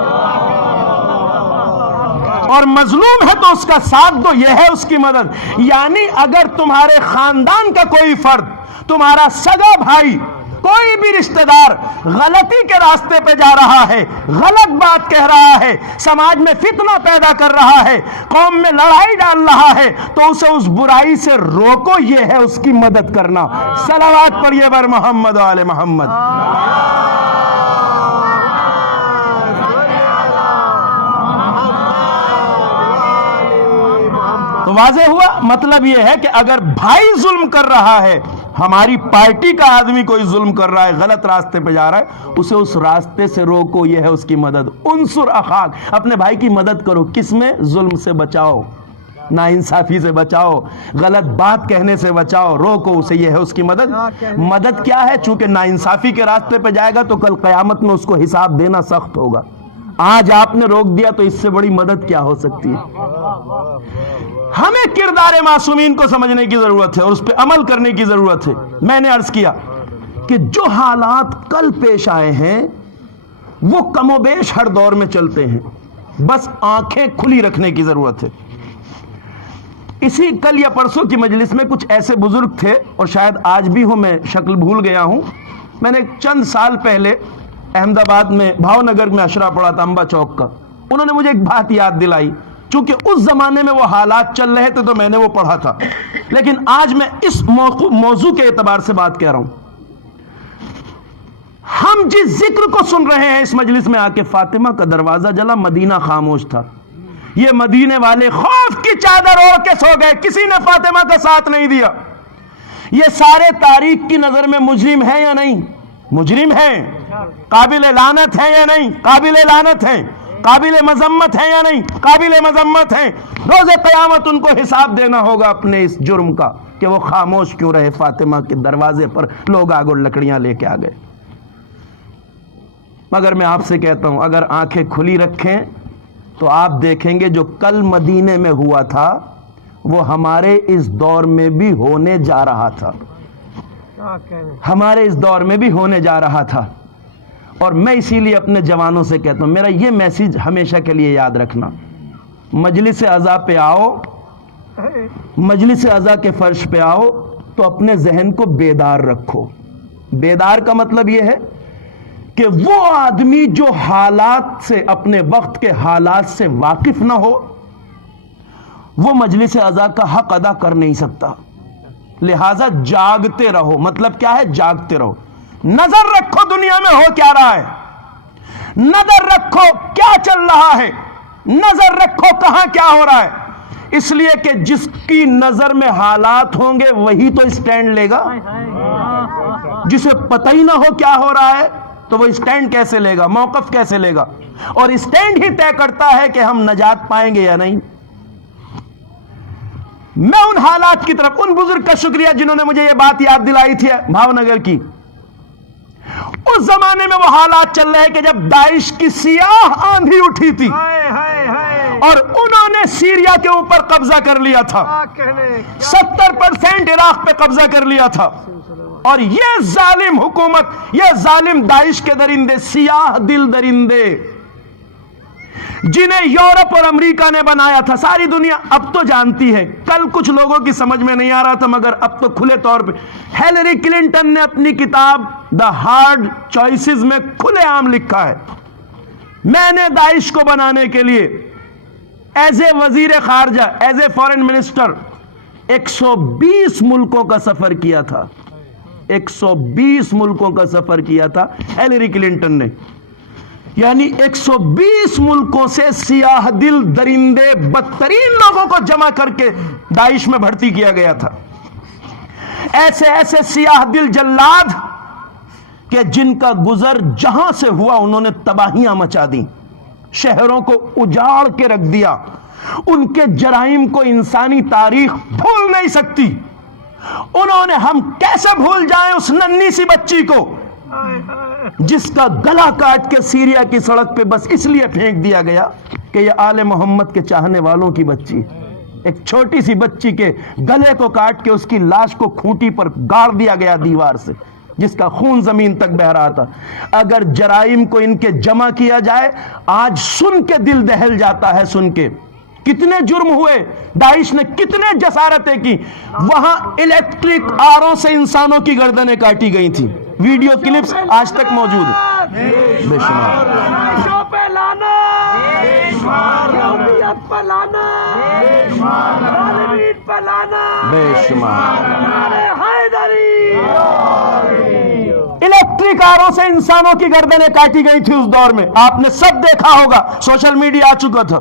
اور مظلوم ہے تو اس کا ساتھ دو، یہ ہے اس کی مدد. یعنی اگر تمہارے خاندان کا کوئی فرد، تمہارا سگا بھائی، کوئی بھی رشتہ دار غلطی کے راستے پہ جا رہا ہے، غلط بات کہہ رہا ہے، سماج میں فتنہ پیدا کر رہا ہے، قوم میں لڑائی ڈال رہا ہے، تو اسے اس برائی سے روکو، یہ ہے اس کی مدد کرنا. صلوات پڑھیے بر محمد و آل محمد. تو واضح ہوا مطلب یہ ہے کہ اگر بھائی ظلم کر رہا ہے، ہماری پارٹی کا آدمی کوئی ظلم کر رہا ہے، غلط راستے پہ جا رہا ہے، اسے اس راستے سے روکو، یہ ہے اس کی مدد. انصر اخاک، اپنے بھائی کی مدد کرو. کس میں؟ ظلم سے بچاؤ، ناانصافی سے بچاؤ، غلط بات کہنے سے بچاؤ، روکو اسے، یہ ہے اس کی مدد. مدد کیا ہے؟ چونکہ ناانصافی کے راستے پہ جائے گا تو کل قیامت میں اس کو حساب دینا سخت ہوگا. آج آپ نے روک دیا تو اس سے بڑی مدد کیا ہو سکتی ہے؟ ہمیں کردار معصومین کو سمجھنے کی ضرورت ہے اور اس پہ عمل کرنے کی ضرورت ہے. میں نے عرض کیا کہ جو حالات کل پیش آئے ہیں وہ کم و بیش ہر دور میں چلتے ہیں، بس آنکھیں کھلی رکھنے کی ضرورت ہے. اسی کل یا پرسوں کی مجلس میں کچھ ایسے بزرگ تھے، اور شاید آج بھی ہوں، میں شکل بھول گیا ہوں. میں نے چند سال پہلے احمد آباد میں بھاؤ نگر میں عشرہ پڑھا تھا، امبا چوک کا. انہوں نے مجھے ایک بات یاد دلائی، چونکہ اس زمانے میں وہ حالات چل رہے تھے تو میں نے وہ پڑھا تھا، لیکن آج میں اس موضوع کے اعتبار سے بات کہہ رہا ہوں. ہم جس ذکر کو سن رہے ہیں اس مجلس میں آ کے، فاطمہ کا دروازہ جلا، مدینہ خاموش تھا. یہ مدینے والے خوف کی چادر اوڑھ کے سو گئے، کسی نے فاطمہ کا ساتھ نہیں دیا. یہ سارے تاریخ کی نظر میں مجرم ہیں یا نہیں؟ مجرم ہیں. قابل لعنت ہیں یا نہیں؟ قابل لعنت ہیں. قابل مذمت ہیں یا نہیں؟ قابل مذمت ہیں. روز قیامت ان کو حساب دینا ہوگا اپنے اس جرم کا کہ وہ خاموش کیوں رہے. فاطمہ کے دروازے پر لوگ آگ اور لکڑیاں لے کے آ گئے. مگر میں آپ سے کہتا ہوں، اگر آنکھیں کھلی رکھیں تو آپ دیکھیں گے جو کل مدینے میں ہوا تھا وہ ہمارے اس دور میں بھی ہونے جا رہا تھا. ہمارے اس دور میں بھی ہونے جا رہا تھا. اور میں اسی لیے اپنے جوانوں سے کہتا ہوں، میرا یہ میسیج ہمیشہ کے لیے یاد رکھنا، مجلس عزا پہ آؤ، مجلس عزا کے فرش پہ آؤ تو اپنے ذہن کو بیدار رکھو. بیدار کا مطلب یہ ہے کہ وہ آدمی جو حالات سے، اپنے وقت کے حالات سے واقف نہ ہو، وہ مجلس عزا کا حق ادا کر نہیں سکتا. لہذا جاگتے رہو. مطلب کیا ہے؟ جاگتے رہو. نظر رکھو دنیا میں ہو کیا رہا ہے، نظر رکھو کیا چل رہا ہے، نظر رکھو کہاں کیا ہو رہا ہے. اس لیے کہ جس کی نظر میں حالات ہوں گے وہی تو اسٹینڈ لے گا. جسے پتہ ہی نہ ہو کیا ہو رہا ہے تو وہ اسٹینڈ کیسے لے گا، موقف کیسے لے گا؟ اور اسٹینڈ ہی طے کرتا ہے کہ ہم نجات پائیں گے یا نہیں. میں ان حالات کی طرف، ان بزرگ کا شکریہ جنہوں نے مجھے یہ بات یاد دلائی تھی بھاؤ نگر کی. اس زمانے میں وہ حالات چل رہے کہ جب داعش کی سیاہ آندھی اٹھی تھی اور انہوں نے سیریا کے اوپر قبضہ کر لیا تھا، 70% عراق پہ قبضہ کر لیا تھا. اور یہ ظالم حکومت، یہ ظالم داعش کے درندے، سیاہ دل درندے جنہیں یورپ اور امریکہ نے بنایا تھا، ساری دنیا اب تو جانتی ہے. کل کچھ لوگوں کی سمجھ میں نہیں آ رہا تھا مگر اب تو کھلے طور پہ ہیلری کلنٹن نے اپنی کتاب دا ہارڈ چوائسز میں کھلے عام لکھا ہے، میں نے داعش کو بنانے کے لیے ایز اے وزیر خارجہ، ایز اے فارن منسٹر 120 ملکوں کا سفر کیا تھا. 120 ملکوں کا سفر کیا تھا ہیلری کلنٹن نے. یعنی 120 ملکوں سے سیاہ دل درندے بدترین لوگوں کو جمع کر کے داعش میں بھرتی کیا گیا تھا. ایسے ایسے سیاہ دل جلاد کہ جن کا گزر جہاں سے ہوا انہوں نے تباہیاں مچا دیں، شہروں کو اجاڑ کے رکھ دیا، ان کے جرائم کو انسانی تاریخ بھول نہیں سکتی. انہوں نے ہم کیسے بھول جائیں اس ننھی سی بچی کو جس کا گلا کاٹ کے سیریا کی سڑک پہ بس اس لیے پھینک دیا گیا کہ یہ آل محمد کے چاہنے والوں کی بچی ہے. ایک چھوٹی سی بچی کے گلے کو کاٹ کے اس کی لاش کو کھوٹی پر گاڑ دیا گیا دیوار سے, جس کا خون زمین تک بہ رہا تھا. اگر جرائم کو ان کے جمع کیا جائے, آج سن کے دل دہل جاتا ہے. سن کے کتنے جرم ہوئے, داعش نے کتنے جسارتیں کی. وہاں الیکٹرک آروں سے انسانوں کی گردنیں کاٹی گئی تھیں. ویڈیو کلپس آج تک موجود ہیں. بے شمار پہ لانا, یہودیت پہ لانا, ظالمین پہ لانا, بے شمار نعرہ حیدری. الیکٹرک آروں سے انسانوں کی گردنیں کاٹی گئی تھی اس دور میں. آپ نے سب دیکھا ہوگا, سوشل میڈیا آ چکا تھا.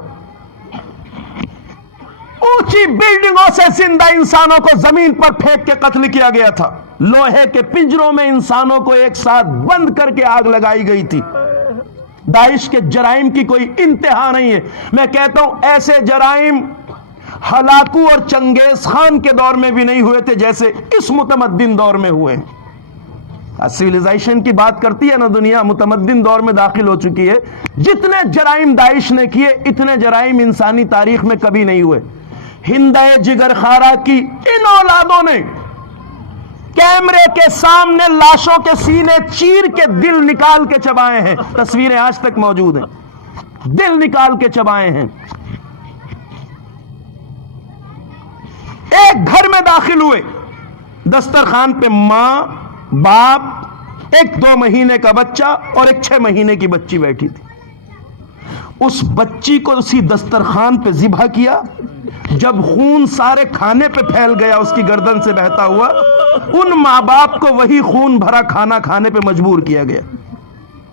اونچی بلڈنگوں سے زندہ انسانوں کو زمین پر پھینک کے قتل کیا گیا تھا. لوہے کے پنجروں میں انسانوں کو ایک ساتھ بند کر کے آگ لگائی گئی تھی. داعش کے جرائم کی کوئی انتہا نہیں ہے. میں کہتا ہوں ایسے جرائم ہلاکو اور چنگیز خان کے دور میں بھی نہیں ہوئے تھے جیسے اس متمدن دور میں ہوئے ہیں. سویلائزیشن کی بات کرتی ہے نا دنیا, متمدن دور میں داخل ہو چکی ہے. جتنے جرائم داعش نے کیے اتنے جرائم انسانی تاریخ میں کبھی نہیں ہوئے. ہندے جگر خارا کی ان اولادوں نے کیمرے کے سامنے لاشوں کے سینے چیر کے دل نکال کے چبائے ہیں. تصویریں آج تک موجود ہیں. دل نکال کے چبائے ہیں. ایک گھر میں داخل ہوئے, دسترخوان پہ ماں, باپ, ایک 2 مہینے کا بچہ اور ایک 6 مہینے کی بچی بیٹھی تھی. اس بچی کو اسی دسترخوان پہ ذبح کیا. جب خون سارے کھانے پہ پھیل گیا اس کی گردن سے بہتا ہوا, ان ماں باپ کو وہی خون بھرا کھانا کھانے پہ مجبور کیا گیا.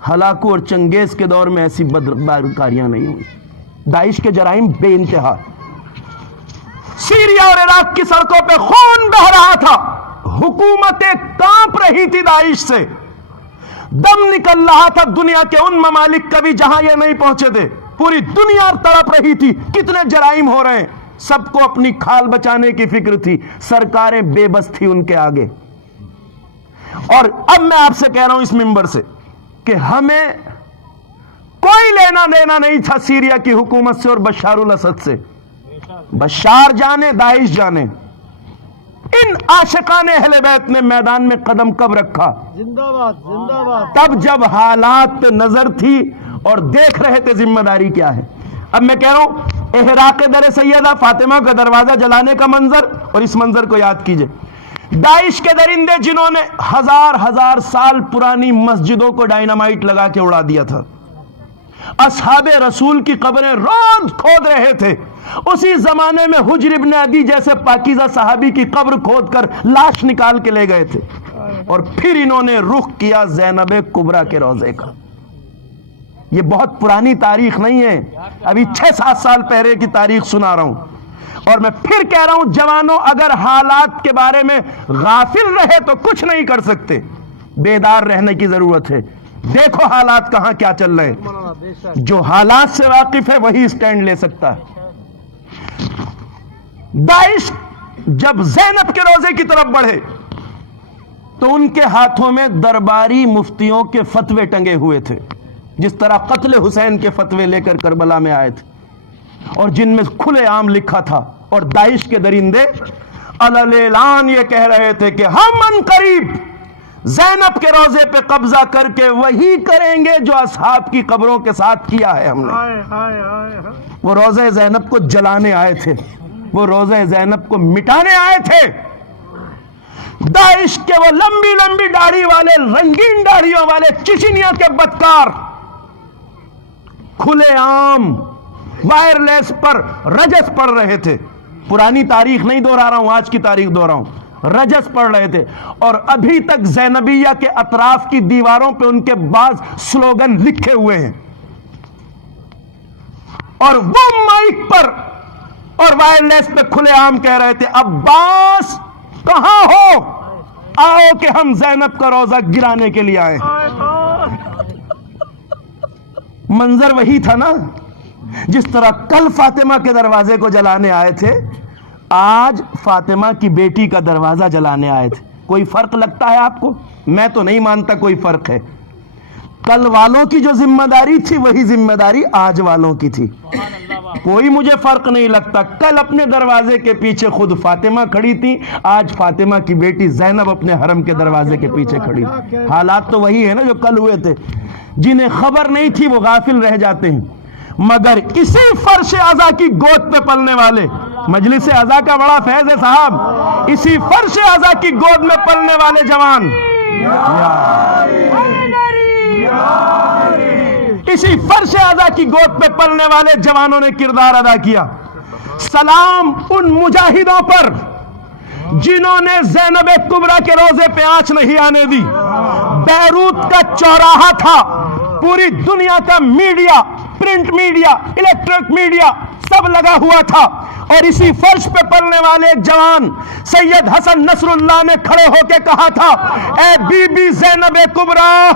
ہلاکو اور چنگیز کے دور میں ایسی بدکاریاں نہیں ہوئی. داعش کے جرائم بے انتہا. سیریا اور عراق کی سڑکوں پہ خون بہ رہا تھا, حکومتیں کانپ رہی تھی داعش سے, دم نکل رہا تھا. دنیا کے ان ممالک کبھی جہاں یہ نہیں پہنچے تھے, پوری دنیا تڑپ رہی تھی. کتنے جرائم ہو رہے ہیں, سب کو اپنی کھال بچانے کی فکر تھی. سرکاریں بے بس تھی ان کے آگے. اور اب میں آپ سے کہہ رہا ہوں اس منبر سے کہ ہمیں کوئی لینا دینا نہیں تھا سیریا کی حکومت سے اور بشار الاسد سے. بشار جانے, داعش جانے, ان عاشقان اہل بیت نے میدان میں قدم کب رکھا؟ زندہ باد, زندہ باد. تب جب حالات پہ نظر تھی اور دیکھ رہے تھے ذمہ داری کیا ہے. اب میں کہہ رہا ہوں احراق در سیدہ فاطمہ کا دروازہ جلانے کا منظر, اور اس منظر کو یاد کیجئے. داعش کے درندے جنہوں نے ہزار سال پرانی مسجدوں کو ڈائنامائٹ لگا کے اڑا دیا تھا. اصحاب رسول کی قبریں روز کھود رہے تھے. اسی زمانے میں حجر ابن عدی جیسے پاکیزہ صحابی کی قبر کھود کر لاش نکال کے لے گئے تھے. اور پھر انہوں نے رخ کیا زینب کبریٰ کے روضے کا. یہ بہت پرانی تاریخ نہیں ہے, ابھی 6-7 سال پہلے کی تاریخ سنا رہا ہوں. اور میں پھر کہہ رہا ہوں جوانوں, اگر حالات کے بارے میں غافل رہے تو کچھ نہیں کر سکتے. بیدار رہنے کی ضرورت ہے. دیکھو حالات کہاں کیا چل رہے ہیں. جو حالات سے واقف ہے وہی اسٹینڈ لے سکتا ہے. داعش جب زینب کے روضے کی طرف بڑھے تو ان کے ہاتھوں میں درباری مفتیوں کے فتوے ٹنگے ہوئے تھے, جس طرح قتل حسین کے فتوے لے کر کربلا میں آئے تھے, اور جن میں کھلے عام لکھا تھا. اور داعش کے درندے علل اعلان یہ کہہ رہے تھے کہ ہم ان قریب زینب کے روضے پہ قبضہ کر کے وہی کریں گے جو اصحاب کی قبروں کے ساتھ کیا ہے ہم نے. وہ روضہ زینب کو جلانے آئے تھے, وہ روضہ زینب کو مٹانے آئے تھے. داعش کے وہ لمبی لمبی داڑھی والے, رنگین داڑھیوں والے چچنیا کے بدکار کھلے عام وائرلیس پر رجس پڑھ رہے تھے. پرانی تاریخ نہیں دوہرا رہا ہوں, آج کی تاریخ دوہرا ہوں. رجس پڑھ رہے تھے, اور ابھی تک زینبیہ کے اطراف کی دیواروں پہ ان کے بعض سلوگن لکھے ہوئے ہیں. اور وہ مائک پر اور وائرلیس پہ کھلے عام کہہ رہے تھے عباس کہاں ہو, آؤ کہ ہم زینب کا روضہ گرانے کے لیے آئے ہیں. منظر وہی تھا نا. جس طرح کل فاطمہ کے دروازے کو جلانے آئے تھے، آج فاطمہ کی بیٹی کا دروازہ جلانے آئے تھے۔ کوئی فرق لگتا ہے آپ کو؟ میں تو نہیں مانتا کوئی فرق ہے۔ کل والوں کی جو ذمہ داری تھی وہی ذمہ داری آج والوں کی تھی، کوئی مجھے فرق نہیں لگتا۔ کل اپنے دروازے کے پیچھے خود فاطمہ کھڑی تھی، آج فاطمہ کی بیٹی زینب اپنے حرم کے دروازے کے پیچھے کھڑی تھی۔ حالات تو وہی ہے نا جو کل ہوئے تھے۔ جنہیں خبر نہیں تھی وہ غافل رہ جاتے ہیں، مگر اسی فرش عزا کی گود پہ پلنے والے، مجلس عزا کا بڑا فیض ہے صاحب، اسی فرش عزا کی گود میں پلنے والے جوان، اسی فرش عزا کی گود پہ پلنے والے جوانوں نے کردار ادا کیا۔ سلام ان مجاہدوں پر جنہوں نے زینب کبریٰ کے روزے پہ آنچ نہیں آنے دی۔ بیروت کا چوراہا تھا، پوری دنیا کا media, print media, electric media سب لگا ہوا تھا، اور اسی فرش پہ پلنے والے ایک جوان سید حسن نصر اللہ نے کھڑے ہو کے کہا تھا، اے بی بی زینب کبریٰ،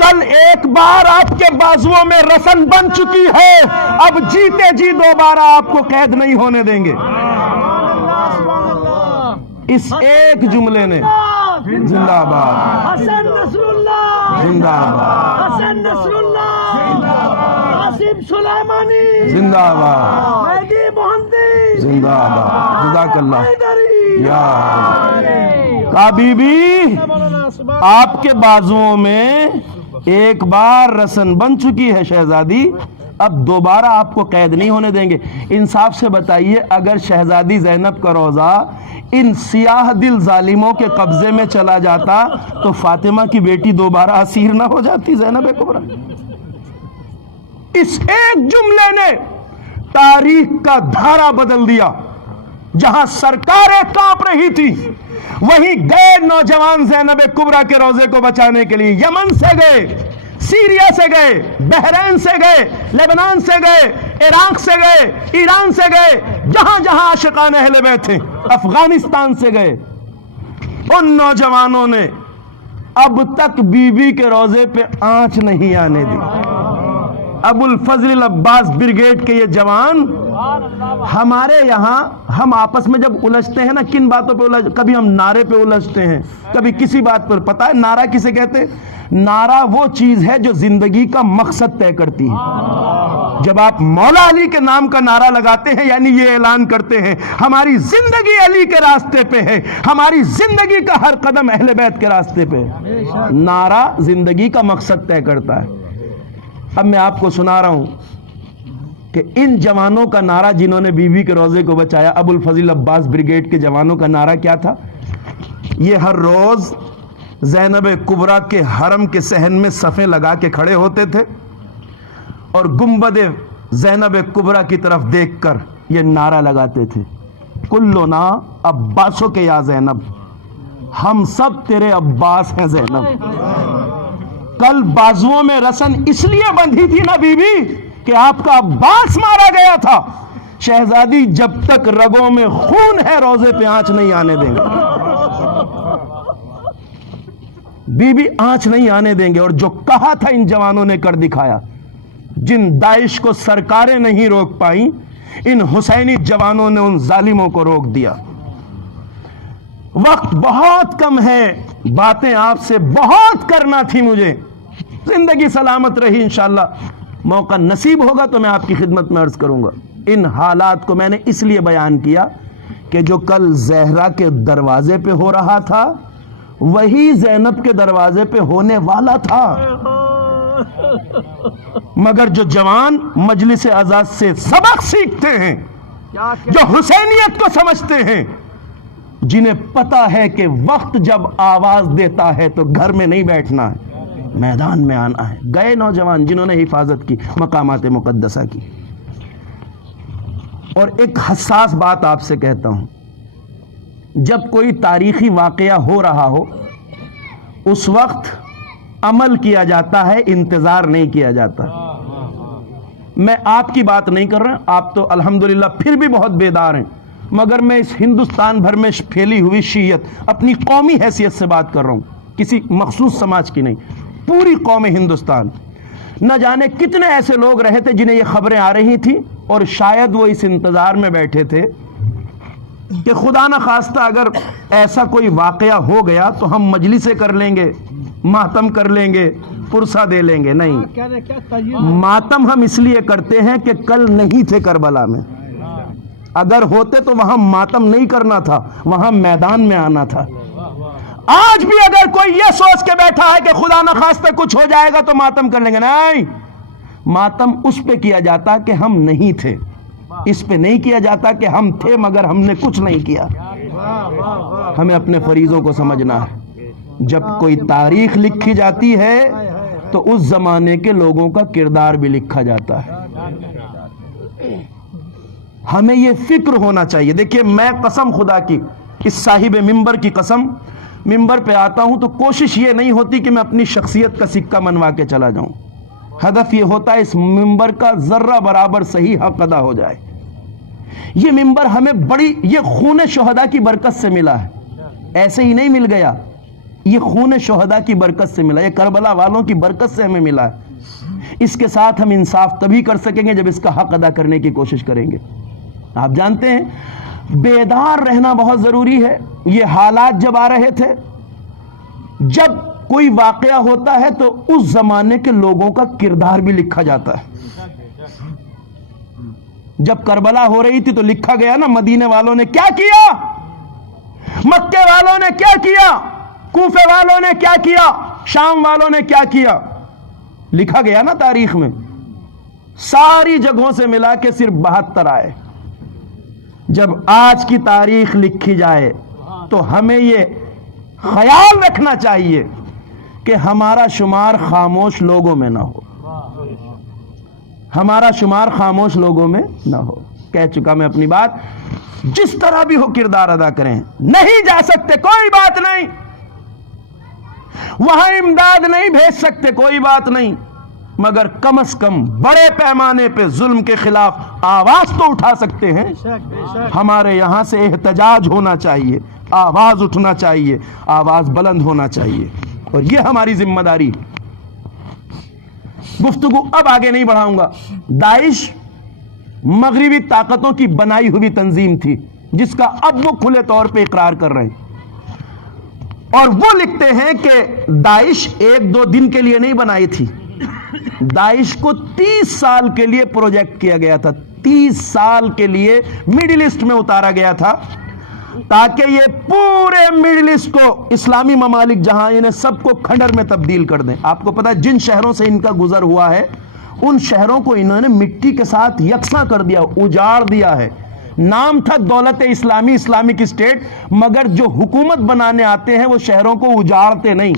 کل ایک بار آپ کے بازوؤں میں رسن بن چکی ہے، اب جیتے جی دوبارہ آپ کو قید نہیں ہونے دیں گے۔ اس ایک جملے نے زندہ آباد، حسن نصر اللہ زندہ آباد، حسن نصر اللہ قاسم سلیمانی زندہ آباد، مہدی محمدی زندہ آباد، جزاک اللہ حیدری یا کہا بی بی آپ کے بازوؤں میں ایک بار رسن بن چکی ہے شہزادی، اب دوبارہ آپ کو قید نہیں ہونے دیں گے۔ انصاف سے بتائیے، اگر شہزادی زینب کا روزہ ان سیاہ دل ظالموں کے قبضے میں چلا جاتا تو فاطمہ کی بیٹی دوبارہ اسیر نہ ہو جاتی زینب کبریٰ؟ اس ایک جملے نے تاریخ کا دھارا بدل دیا۔ جہاں سرکاریں کانپ رہی تھی وہیں گئے نوجوان زینب کبریٰ کے روزے کو بچانے کے لیے، یمن سے گئے، سیریا سے گئے، بحرین سے گئے، لبنان سے گئے، عراق سے گئے، ایران سے گئے، جہاں جہاں عاشقان اہل بیت تھے، افغانستان سے گئے۔ ان نوجوانوں نے اب تک بی بی کے روزے پہ آنچ نہیں آنے دی۔ ابو الفضل عباس بریگیڈ کے یہ جوان، ہمارے یہاں ہم آپس میں جب الجھتے ہیں نا، کن باتوں پہ کبھی ہم نعرے پہ الجھتے ہیں، کبھی کسی بات پر۔ پتہ ہے نعرہ کسے کہتے ہیں؟ نعرہ وہ چیز ہے جو زندگی کا مقصد طے کرتی ہے۔ جب آپ مولا علی کے نام کا نعرہ لگاتے ہیں یعنی یہ اعلان کرتے ہیں ہماری زندگی علی کے راستے پہ ہے، ہماری زندگی کا ہر قدم اہل بیت کے راستے پہ ہے۔ نعرہ زندگی کا مقصد طے کرتا ہے۔ اب میں آپ کو سنا رہا ہوں کہ ان جوانوں کا نعرہ جنہوں نے بی بی کے روزے کو بچایا، ابو الفضل عباس بریگیڈ کے جوانوں کا نعرہ کیا تھا؟ یہ ہر روز زینب کبریٰ کے حرم کے صحن میں صفیں لگا کے کھڑے ہوتے تھے اور گنبد زینب کبریٰ کی طرف دیکھ کر یہ نعرہ لگاتے تھے، کلنا عباسوں کے یا زینب، ہم سب تیرے عباس ہیں زینب۔ کل بازوؤں میں رسن اس لیے بندھی تھی نا بی بی کہ آپ کا عباس مارا گیا تھا۔ شہزادی جب تک رگوں میں خون ہے روزے پہ آنچ نہیں آنے دیں گے، بی بی آنچ نہیں آنے دیں گے۔ اور جو کہا تھا ان جوانوں نے کر دکھایا۔ جن داعش کو سرکاریں نہیں روک پائیں، ان حسینی جوانوں نے ان ظالموں کو روک دیا۔ وقت بہت کم ہے، باتیں آپ سے بہت کرنا تھی مجھے، زندگی سلامت رہی، انشاءاللہ موقع نصیب ہوگا تو میں آپ کی خدمت میں عرض کروں گا۔ ان حالات کو میں نے اس لیے بیان کیا کہ جو کل زہرا کے دروازے پہ ہو رہا تھا وہی زینب کے دروازے پہ ہونے والا تھا، مگر جو جوان مجلس عزا سے سبق سیکھتے ہیں، جو حسینیت کو سمجھتے ہیں، جنہیں پتا ہے کہ وقت جب آواز دیتا ہے تو گھر میں نہیں بیٹھنا ہے، میدان میں آنا ہے، گئے نوجوان جنہوں نے حفاظت کی مقامات مقدسہ کی۔ اور ایک حساس بات آپ سے کہتا ہوں، جب کوئی تاریخی واقعہ ہو رہا ہو اس وقت عمل کیا جاتا ہے، انتظار نہیں کیا جاتا۔ میں آپ کی بات نہیں کر رہا، آپ تو الحمدللہ پھر بھی بہت بیدار ہیں، مگر میں اس ہندوستان بھر میں پھیلی ہوئی شیعت اپنی قومی حیثیت سے بات کر رہا ہوں، کسی مخصوص سماج کی نہیں، پوری قوم ہندوستان۔ نہ جانے کتنے ایسے لوگ رہے تھے جنہیں یہ خبریں آ رہی تھیں اور شاید وہ اس انتظار میں بیٹھے تھے کہ خدا نہ خواستہ اگر ایسا کوئی واقعہ ہو گیا تو ہم مجلسیں کر لیں گے، ماتم کر لیں گے، پرسہ دے لیں گے۔ نہیں، ماتم ہم اس لیے کرتے ہیں کہ کل نہیں تھے کربلا میں، اگر ہوتے تو وہاں ماتم نہیں کرنا تھا، وہاں میدان میں آنا تھا۔ آج بھی اگر کوئی یہ سوچ کے بیٹھا ہے کہ خدا نہ خواستہ کچھ ہو جائے گا تو ماتم کر لیں گے، نہیں، ماتم اس پہ کیا جاتا کہ ہم نہیں تھے، اس پہ نہیں کیا جاتا کہ ہم تھے مگر ہم نے کچھ نہیں کیا۔ ہمیں اپنے فریضوں کو سمجھنا ہے۔ جب کوئی تاریخ لکھی جاتی ہے تو اس زمانے کے لوگوں کا کردار بھی لکھا جاتا ہے۔ ہمیں یہ فکر ہونا چاہیے۔ دیکھیے، میں قسم خدا کی، اس صاحب ممبر کی قسم، ممبر پہ آتا ہوں تو کوشش یہ نہیں ہوتی کہ میں اپنی شخصیت کا سکہ منوا کے چلا جاؤں، ہدف یہ ہوتا ہے اس ممبر کا ذرہ برابر صحیح حق ادا ہو جائے۔ یہ ممبر ہمیں بڑی، یہ خون شہداء کی برکت سے ملا ہے، ایسے ہی نہیں مل گیا، یہ خون شہداء کی برکت سے ملا، یہ کربلا والوں کی برکت سے ہمیں ملا ہے۔ اس کے ساتھ ہم انصاف تبھی کر سکیں گے جب اس کا حق ادا کرنے کی کوشش کریں گے۔ آپ جانتے ہیں بیدار رہنا بہت ضروری ہے۔ یہ حالات جب آ رہے تھے، جب کوئی واقعہ ہوتا ہے تو اس زمانے کے لوگوں کا کردار بھی لکھا جاتا ہے۔ جب کربلا ہو رہی تھی تو لکھا گیا نا، مدینے والوں نے کیا کیا، مکے والوں نے کیا کیا، کوفے والوں نے کیا کیا، شام والوں نے کیا کیا، لکھا گیا نا تاریخ میں۔ ساری جگہوں سے ملا کے صرف 72 آئے۔ جب آج کی تاریخ لکھی جائے تو ہمیں یہ خیال رکھنا چاہیے کہ ہمارا شمار خاموش لوگوں میں نہ ہو، ہمارا شمار خاموش لوگوں میں نہ ہو۔ کہہ چکا میں اپنی بات، جس طرح بھی ہو کردار ادا کریں۔ نہیں جا سکتے کوئی بات نہیں، وہاں امداد نہیں بھیج سکتے کوئی بات نہیں، مگر کم از کم بڑے پیمانے پہ ظلم کے خلاف آواز تو اٹھا سکتے ہیں۔ ہمارے یہاں سے احتجاج ہونا چاہیے، آواز اٹھنا چاہیے، آواز بلند ہونا چاہیے، اور یہ ہماری ذمہ داری۔ گفتگو اب آگے نہیں بڑھاؤں گا۔ داعش مغربی طاقتوں کی بنائی ہوئی تنظیم تھی جس کا اب وہ کھلے طور پہ اقرار کر رہے ہیں، اور وہ لکھتے ہیں کہ داعش 1-2 دن کے لیے نہیں بنائی تھی، داعش کو 30 سال کے لیے پروجیکٹ کیا گیا تھا، 30 سال کے لیے مڈل ایسٹ میں اتارا گیا تھا تاکہ یہ پورے مڈل ایسٹ کو، اسلامی ممالک جہاں، انہیں سب کو کھنڈر میں تبدیل کر دیں۔ آپ کو پتا ہے جن شہروں سے ان کا گزر ہوا ہے ان شہروں کو انہوں نے مٹی کے ساتھ یکساں کر دیا، اجاڑ دیا ہے۔ نام تھا دولت اسلامی، اسلامک اسٹیٹ، مگر جو حکومت بنانے آتے ہیں وہ شہروں کو اجاڑتے نہیں،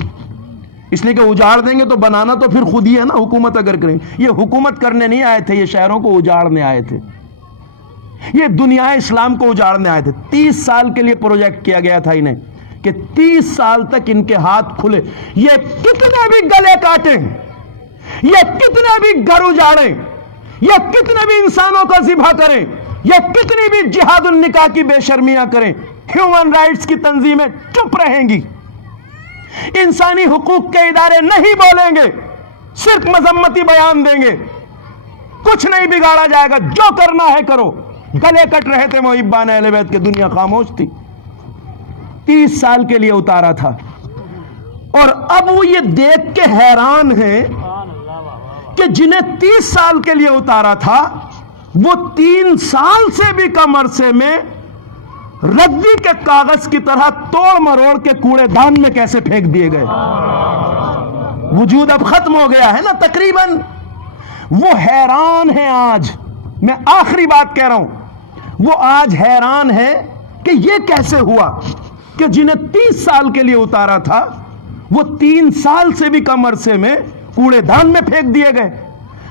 اس لیے کہ اجاڑ دیں گے تو بنانا تو پھر خود ہی ہے نا، حکومت اگر کریں۔ یہ حکومت کرنے نہیں آئے تھے، یہ شہروں کو اجاڑنے آئے تھے، یہ دنیا اسلام کو اجاڑنے آئے تھے۔ 30 سال کے لیے پروجیکٹ کیا گیا تھا انہیں کہ 30 سال تک ان کے ہاتھ کھلے، یہ کتنے بھی گلے کاٹیں، یہ کتنے بھی گھر اجاڑیں، یہ کتنے بھی انسانوں کا ذبح کریں، یہ کتنی بھی جہاد النکاح کی بے شرمیاں کریں، ہیومن رائٹس کی تنظیمیں چپ رہیں گی، انسانی حقوق کے ادارے نہیں بولیں گے، صرف مذمتی بیان دیں گے، کچھ نہیں بگاڑا جائے گا، جو کرنا ہے کرو۔ گلے کٹ رہے تھے محبان اہل بیت کے، دنیا خاموش تھی۔ 30 سال کے لیے اتارا تھا، اور اب وہ یہ دیکھ کے حیران ہیں کہ جنہیں 30 سال کے لیے اتارا تھا وہ 3 سال سے بھی کم عرصے میں ردی کے کاغذ کی طرح توڑ مروڑ کے کوڑے دان میں کیسے پھینک دیے گئے۔ وجود اب ختم ہو گیا ہے نا تقریباً۔ وہ حیران ہیں آج، میں آخری بات کہہ رہا ہوں، وہ آج حیران ہے کہ یہ کیسے ہوا کہ جنہیں 30 سال کے لیے اتارا تھا وہ 3 سال سے بھی کم عرصے میں کوڑے دان میں پھینک دیے گئے۔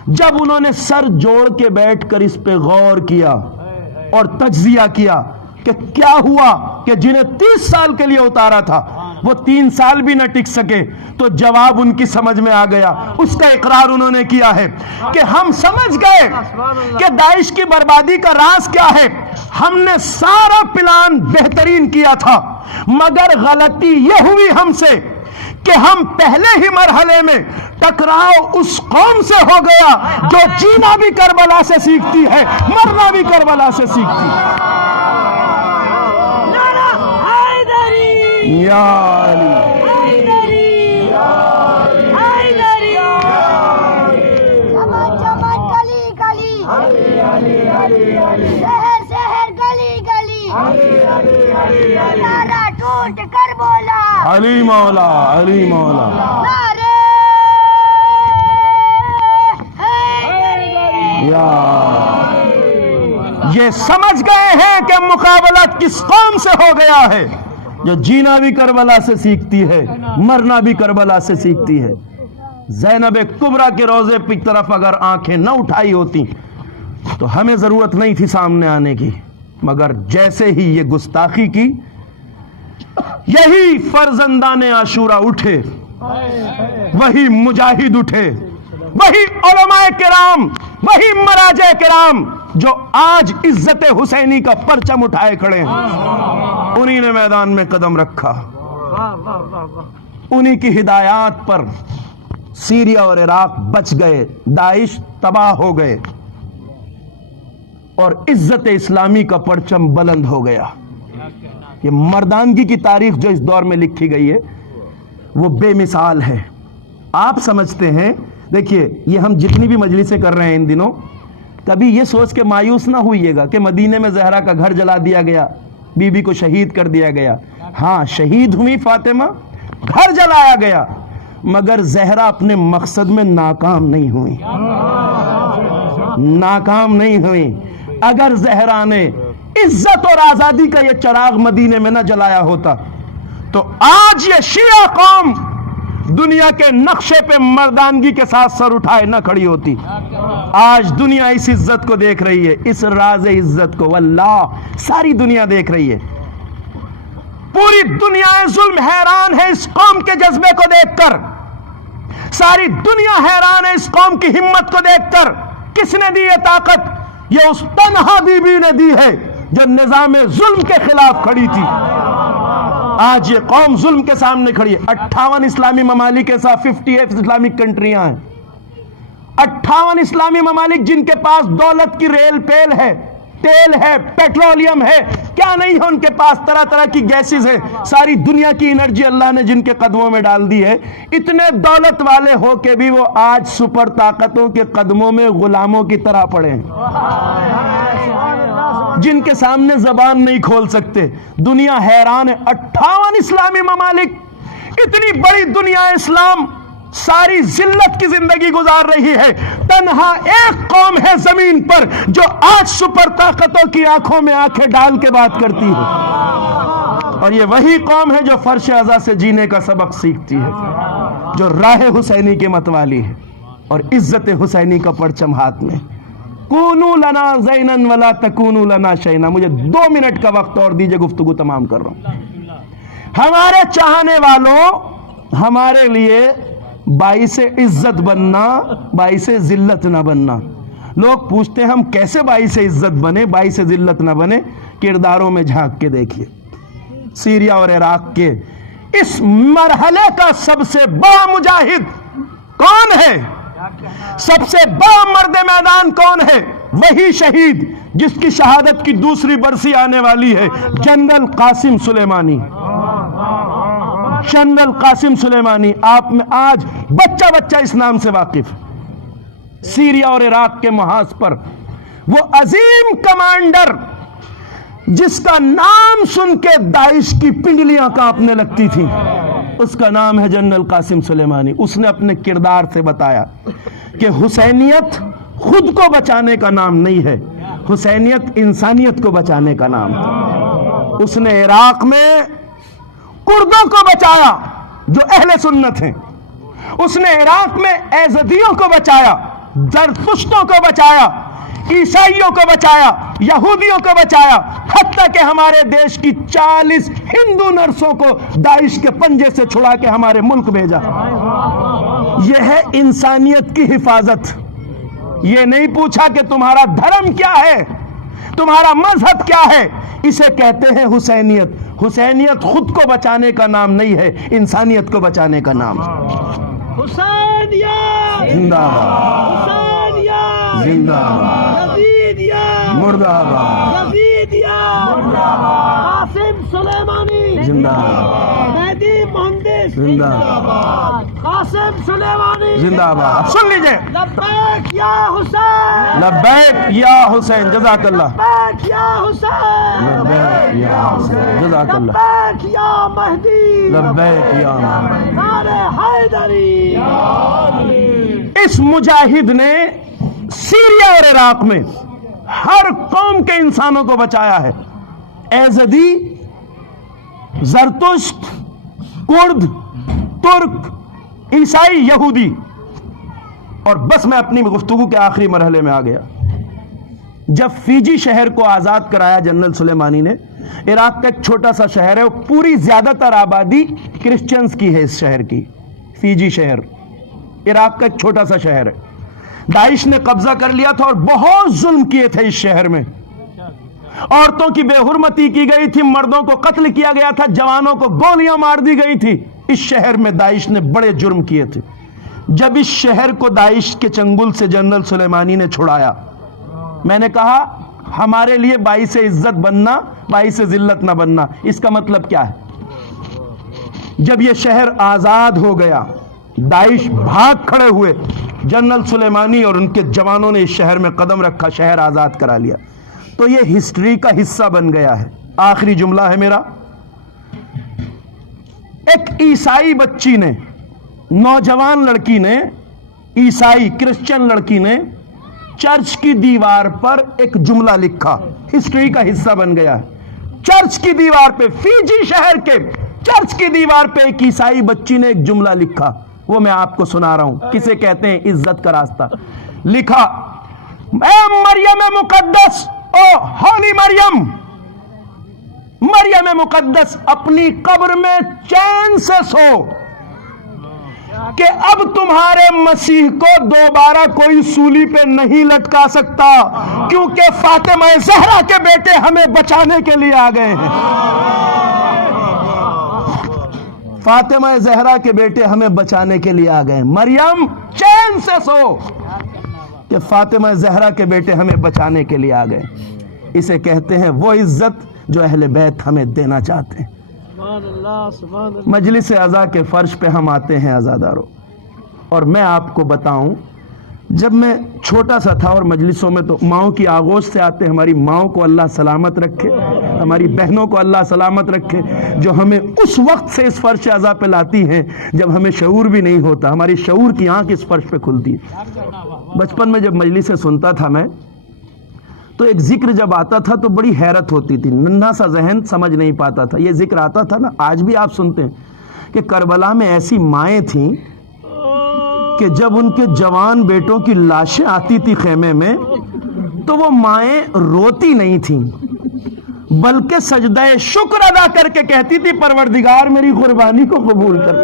جب انہوں نے سر جوڑ کے بیٹھ کر اس پہ غور کیا اور تجزیہ کیا کہ کیا ہوا کہ جنہیں 30 سال کے لیے اتارا تھا وہ 3 سال بھی نہ ٹک سکے، تو جواب ان کی سمجھ میں آ گیا۔ اس کا اقرار انہوں نے کیا ہے کہ ہم سمجھ گئے کہ داعش کی بربادی کا راز کیا ہے۔ ہم نے سارا پلان بہترین کیا تھا، مگر غلطی یہ ہوئی ہم سے کہ ہم پہلے ہی مرحلے میں ٹکراؤ اس قوم سے ہو گیا جو جینا بھی کربلا سے سیکھتی ہے، مرنا بھی کربلا سے سیکھتی ہے۔ یا علی، شہر شہر گلی گلی نعرہ ٹوٹ کر بولا، علی مولا، علی مولا۔ نعرے یا یہ سمجھ گئے ہیں کہ مقابلہ کس قوم سے ہو گیا ہے؟ جو جینا بھی کربلا سے سیکھتی ہے، مرنا بھی کربلا سے سیکھتی ہے۔ زینب کبریٰ کے روضے کی طرف اگر آنکھیں نہ اٹھائی ہوتی تو ہمیں ضرورت نہیں تھی سامنے آنے کی، مگر جیسے ہی یہ گستاخی کی، یہی فرزندان عاشورہ اٹھے، وہی مجاہد اٹھے، وہی علماء کرام، وہی مراجع کرام جو آج عزت حسینی کا پرچم اٹھائے کھڑے ہیں، انہی نے میدان میں قدم رکھا۔ انہی کی ہدایات پر سیریا اور عراق بچ گئے، داعش تباہ ہو گئے اور عزت اسلامی کا پرچم بلند ہو گیا۔ یہ مردانگی کی تاریخ جو اس دور میں لکھی گئی ہے وہ بے مثال ہے۔ آپ سمجھتے ہیں، دیکھیے یہ ہم جتنی بھی مجلسیں کر رہے ہیں ان دنوں، کبھی یہ سوچ کے مایوس نہ ہوئیے گا کہ مدینے میں زہرا کا گھر جلا دیا گیا، بی بی کو شہید کر دیا گیا۔ ہاں شہید ہوئی فاطمہ، گھر جلایا گیا، مگر زہرا اپنے مقصد میں ناکام نہیں ہوئی، ناکام نہیں ہوئی۔ اگر زہرا نے عزت اور آزادی کا یہ چراغ مدینے میں نہ جلایا ہوتا تو آج یہ شیعہ قوم دنیا کے نقشے پہ مردانگی کے ساتھ سر اٹھائے نہ کھڑی ہوتی۔ آج دنیا اس عزت کو دیکھ رہی ہے، اس راز عزت کو، واللہ ساری دنیا دیکھ رہی ہے۔ پوری دنیا ظلم حیران ہے اس قوم کے جذبے کو دیکھ کر، ساری دنیا حیران ہے اس قوم کی ہمت کو دیکھ کر۔ کس نے دی یہ طاقت؟ یہ اس تنہا بی بی نے دی ہے جو نظام ظلم کے خلاف کھڑی تھی۔ آج یہ قوم ظلم کے سامنے کھڑی ہے۔ 58 اسلامی ممالک کے ساتھ 58 اسلامک کنٹریاں ہیں، 58 اسلامی ممالک جن کے پاس دولت کی ریل پیل ہے، تیل ہے، پیٹرولیم ہے، کیا نہیں ہے ان کے پاس، طرح طرح کی گیسز ہے، ساری دنیا کی انرجی اللہ نے جن کے قدموں میں ڈال دی ہے۔ اتنے دولت والے ہو کے بھی وہ آج سپر طاقتوں کے قدموں میں غلاموں کی طرح پڑے ہیں، جن کے سامنے زبان نہیں کھول سکتے۔ دنیا حیران ہے۔ 58 اسلامی ممالک، اتنی بڑی دنیا اسلام ساری ذلت کی زندگی گزار رہی ہے، تنہا ایک قوم ہے زمین پر جو آج سپر طاقتوں کی آنکھوں میں آنکھیں ڈال کے بات کرتی ہے، اور یہ وہی قوم ہے جو فرش عزا سے جینے کا سبق سیکھتی ہے، جو راہ حسینی کے متوالی ہے اور عزت حسینی کا پرچم ہاتھ میں۔ کونوا لنا زینا ولا تکونوا لنا شینا۔ مجھے 2 منٹ کا وقت اور دیجئے، گفتگو تمام کر رہا ہوں۔ ہمارے چاہنے والوں، ہمارے لیے باعث عزت بننا، باعث ذلت نہ بننا۔ لوگ پوچھتے ہیں ہم کیسے باعث عزت بنے، باعث ذلت نہ بنے؟ کرداروں میں جھانک کے دیکھیے۔ سیریا اور عراق کے اس مرحلے کا سب سے بڑا مجاہد کون ہے؟ سب سے بڑا مرد میدان کون ہے؟ وہی شہید جس کی شہادت کی دوسری برسی آنے والی ہے، جنرل قاسم سلیمانی۔ جنرل قاسم سلیمانی، آپ میں آج بچہ بچہ اس نام سے واقف ہے۔ سیریا اور عراق کے محاذ پر وہ عظیم کمانڈر جس کا نام سن کے داعش کی پنڈلیاں کانپنے لگتی تھیں، اس کا نام ہے جنرل قاسم سلیمانی۔ اس نے اپنے کردار سے بتایا کہ حسینیت خود کو بچانے کا نام نہیں ہے، حسینیت انسانیت کو بچانے کا نام ہے۔ اس نے عراق میں کردوں کو بچایا جو اہل سنت ہیں، اس نے عراق میں ایزدیوں کو بچایا، زرتشتوں کو بچایا، عیسائیوں کو بچایا، یہودیوں کو بچایا، حتیٰ کہ ہمارے دیش کی 40 ہندو نرسوں کو داعش کے پنجے سے چھڑا کے ہمارے ملک بھیجا۔ یہ ہے انسانیت کی حفاظت۔ یہ نہیں پوچھا کہ تمہارا دھرم کیا ہے، تمہارا مذہب کیا ہے، اسے کہتے ہیں حسینیت۔ حسینیت خود کو بچانے کا نام نہیں ہے، انسانیت کو بچانے کا نام ہے۔ حسین یا زندہ باد، حسین یا زندہ باد، یزید یا مردہ آباد، یزید یا قاسم سلیمانی زندہ باد، مہدی مہندس زندہ باد، قاسم سلیمانی زندہ باد. سن لیجئے، لبیک یا حسین لبیک یا حسین، جزاک اللہ، لبیک یا حسین لبیک یا حسین، جزاک اللہ، لبیک یا مہدی لبیک یا محمد. نعرہ حیدری. اس مجاہد نے سیریا اور عراق میں ہر قوم کے انسانوں کو بچایا ہے. ایزدی، زرتشت، کرد، ترک، عیسائی، یہودی. اور بس میں اپنی گفتگو کے آخری مرحلے میں آ گیا. جب فیجی شہر کو آزاد کرایا جنرل سلیمانی نے، عراق کا ایک چھوٹا سا شہر ہے، وہ پوری زیادہ تر آبادی کرسچنز کی ہے. اس شہر کی، فیجی شہر عراق کا ایک چھوٹا سا شہر ہے. داعش نے قبضہ کر لیا تھا اور بہت ظلم کیے تھے اس شہر میں. عورتوں کی بے حرمتی کی گئی تھی، مردوں کو قتل کیا گیا تھا، جوانوں کو گولیاں مار دی گئی تھی. اس شہر میں داعش نے بڑے جرم کیے تھے. جب اس شہر کو داعش کے چنگل سے جنرل سلیمانی نے چھڑایا، میں نے کہا ہمارے لیے باعث عزت بننا، باعث ذلت نہ بننا. اس کا مطلب کیا ہے؟ جب یہ شہر آزاد ہو گیا، داعش بھاگ کھڑے ہوئے، جنرل سلیمانی اور ان کے جوانوں نے اس شہر میں قدم رکھا، شہر آزاد کرا لیا. تو یہ ہسٹری کا حصہ بن گیا ہے. آخری جملہ ہے میرا. ایک عیسائی بچی نے، نوجوان لڑکی نے، عیسائی کرسچن لڑکی نے چرچ کی دیوار پر ایک جملہ لکھا، ہسٹری کا حصہ بن گیا ہے. چرچ کی دیوار پہ، فیجی شہر کے چرچ کی دیوار پہ ایک عیسائی بچی نے ایک جملہ لکھا. وہ میں آپ کو سنا رہا ہوں، کسے کہتے ہیں عزت کا راستہ. لکھا، اے مریم مقدس، او ہولی مریم، مریم مقدس اپنی قبر میں چین سے سو کہ اب تمہارے مسیح کو دوبارہ کوئی سولی پہ نہیں لٹکا سکتا، کیونکہ فاطمہ زہرا کے بیٹے ہمیں بچانے کے لیے آ گئے ہیں. فاطمہ زہرا کے بیٹے ہمیں بچانے کے لیے آ گئے ہیں. مریم چین سے سو کہ فاطمہ زہرا کے بیٹے ہمیں بچانے کے لیے آ گئے. اسے کہتے ہیں وہ عزت جو اہل بیت ہمیں دینا چاہتے ہیں. سبحان اللہ، سبحان اللہ. مجلس عزا کے فرش پہ ہم آتے ہیں عزاداروں. اور میں آپ کو بتاؤں، جب میں چھوٹا سا تھا اور مجلسوں میں تو ماؤں کی آغوش سے آتے. ہماری ماؤں کو اللہ سلامت رکھے، ہماری بہنوں کو اللہ سلامت رکھے، جو ہمیں اس وقت سے اس فرش عزا پہ لاتی ہیں جب ہمیں شعور بھی نہیں ہوتا. ہماری شعور کی آنکھ اس فرش پہ کھلتی ہے. بچپن میں جب مجلسیں سنتا تھا میں، تو ایک ذکر جب آتا تھا تو بڑی حیرت ہوتی تھی. ننھا سا ذہن سمجھ نہیں پاتا تھا. یہ ذکر آتا تھا نا، آج بھی آپ سنتے ہیں کہ کربلا میں ایسی مائیں تھیں کہ جب ان کے جوان بیٹوں کی لاشیں آتی تھی خیمے میں، تو وہ مائیں روتی نہیں تھیں بلکہ سجدہ شکر ادا کر کے کہتی تھی پروردگار میری قربانی کو قبول کر.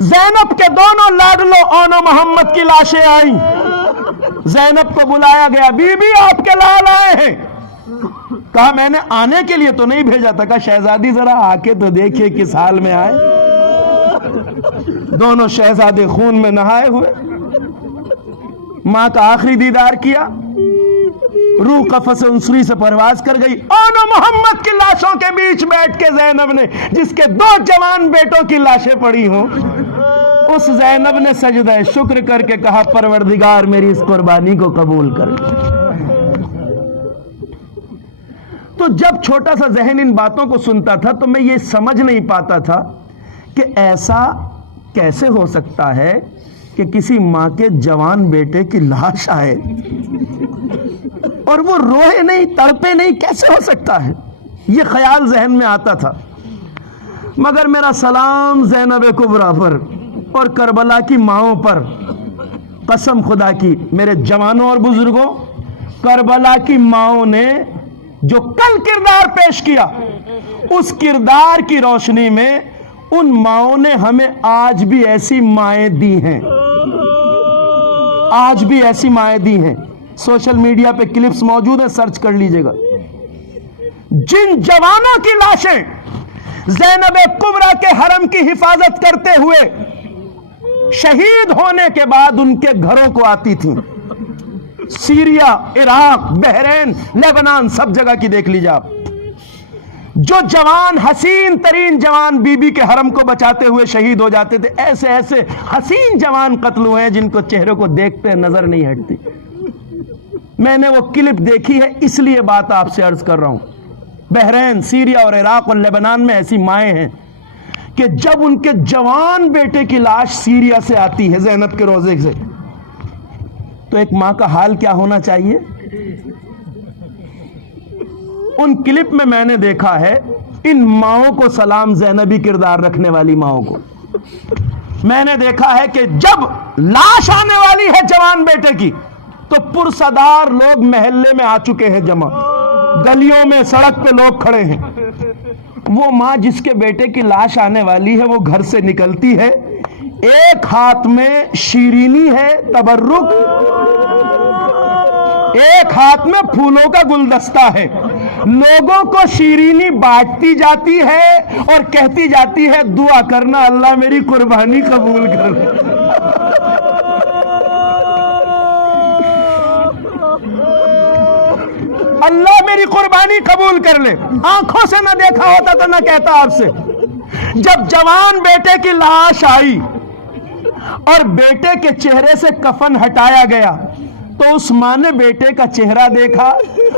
زینب کے دونوں لاڈلو اون و محمد کی لاشیں آئیں. زینب کو بلایا گیا، بی بی آپ کے لال آئے ہیں. کہا میں نے آنے کے لیے تو نہیں بھیجا تھا. کہا شہزادی ذرا آ کے تو دیکھیے کس حال میں آئے. دونوں شہزادے خون میں نہائے ہوئے. ماں کا آخری دیدار کیا، روح قفس انسری سے پرواز کر گئی. اون و محمد کی لاشوں کے بیچ بیٹھ کے زینب نے، جس کے 2 جوان بیٹوں کی لاشیں پڑی ہوں، اس زینب نے سجدہ شکر کر کے کہا پروردگار میری اس قربانی کو قبول کر. تو جب چھوٹا سا ذہن ان باتوں کو سنتا تھا تو میں یہ سمجھ نہیں پاتا تھا کہ ایسا کیسے ہو سکتا ہے کہ کسی ماں کے جوان بیٹے کی لاش آئے اور وہ روئے نہیں، تڑپے نہیں. کیسے ہو سکتا ہے؟ یہ خیال ذہن میں آتا تھا. مگر میرا سلام زینب کبریٰ پر اور کربلا کی ماؤں پر. قسم خدا کی میرے جوانوں اور بزرگوں، کربلا کی ماؤں نے جو کل کردار پیش کیا، اس کردار کی روشنی میں ان ماؤں نے ہمیں آج بھی ایسی مائیں دی ہیں، آج بھی ایسی مائیں دی ہیں. سوشل میڈیا پہ کلپس موجود ہیں، سرچ کر لیجئے گا. جن جوانوں کی لاشیں زینب کبریٰ کے حرم کی حفاظت کرتے ہوئے شہید ہونے کے بعد ان کے گھروں کو آتی تھیں. سیریا، عراق، بحرین، لیبنان، سب جگہ کی دیکھ لیجیے آپ. جو جوان، حسین ترین جوان بی بی کے حرم کو بچاتے ہوئے شہید ہو جاتے تھے، ایسے ایسے حسین جوان قتل ہوئے ہیں جن کو چہرے کو دیکھتے نظر نہیں ہٹتی. میں نے وہ کلپ دیکھی ہے، اس لیے بات آپ سے عرض کر رہا ہوں. بحرین، سیریا اور عراق اور لیبنان میں ایسی مائیں ہیں کہ جب ان کے جوان بیٹے کی لاش سیریا سے آتی ہے زینب کے روزے سے، تو ایک ماں کا حال کیا ہونا چاہیے. ان کلپ میں نے دیکھا ہے ان ماؤں کو سلام، زینبی کردار رکھنے والی ماؤں کو. میں نے دیکھا ہے کہ جب لاش آنے والی ہے جوان بیٹے کی تو پرصدار لوگ محلے میں آ چکے ہیں جمع، گلیوں میں، سڑک پہ لوگ کھڑے ہیں. وہ ماں جس کے بیٹے کی لاش آنے والی ہے وہ گھر سے نکلتی ہے، ایک ہاتھ میں شیرینی ہے تبرک، ایک ہاتھ میں پھولوں کا گلدستہ ہے. لوگوں کو شیرینی بانٹتی جاتی ہے اور کہتی جاتی ہے دعا کرنا اللہ میری قربانی قبول کر. اللہ میری قربانی قبول کر لے. آنکھوں سے نہ دیکھا ہوتا تو نہ کہتا آپ سے. جب جوان بیٹے کی لاش آئی اور بیٹے کے چہرے سے کفن ہٹایا گیا تو اس ماں نے بیٹے کا چہرہ دیکھا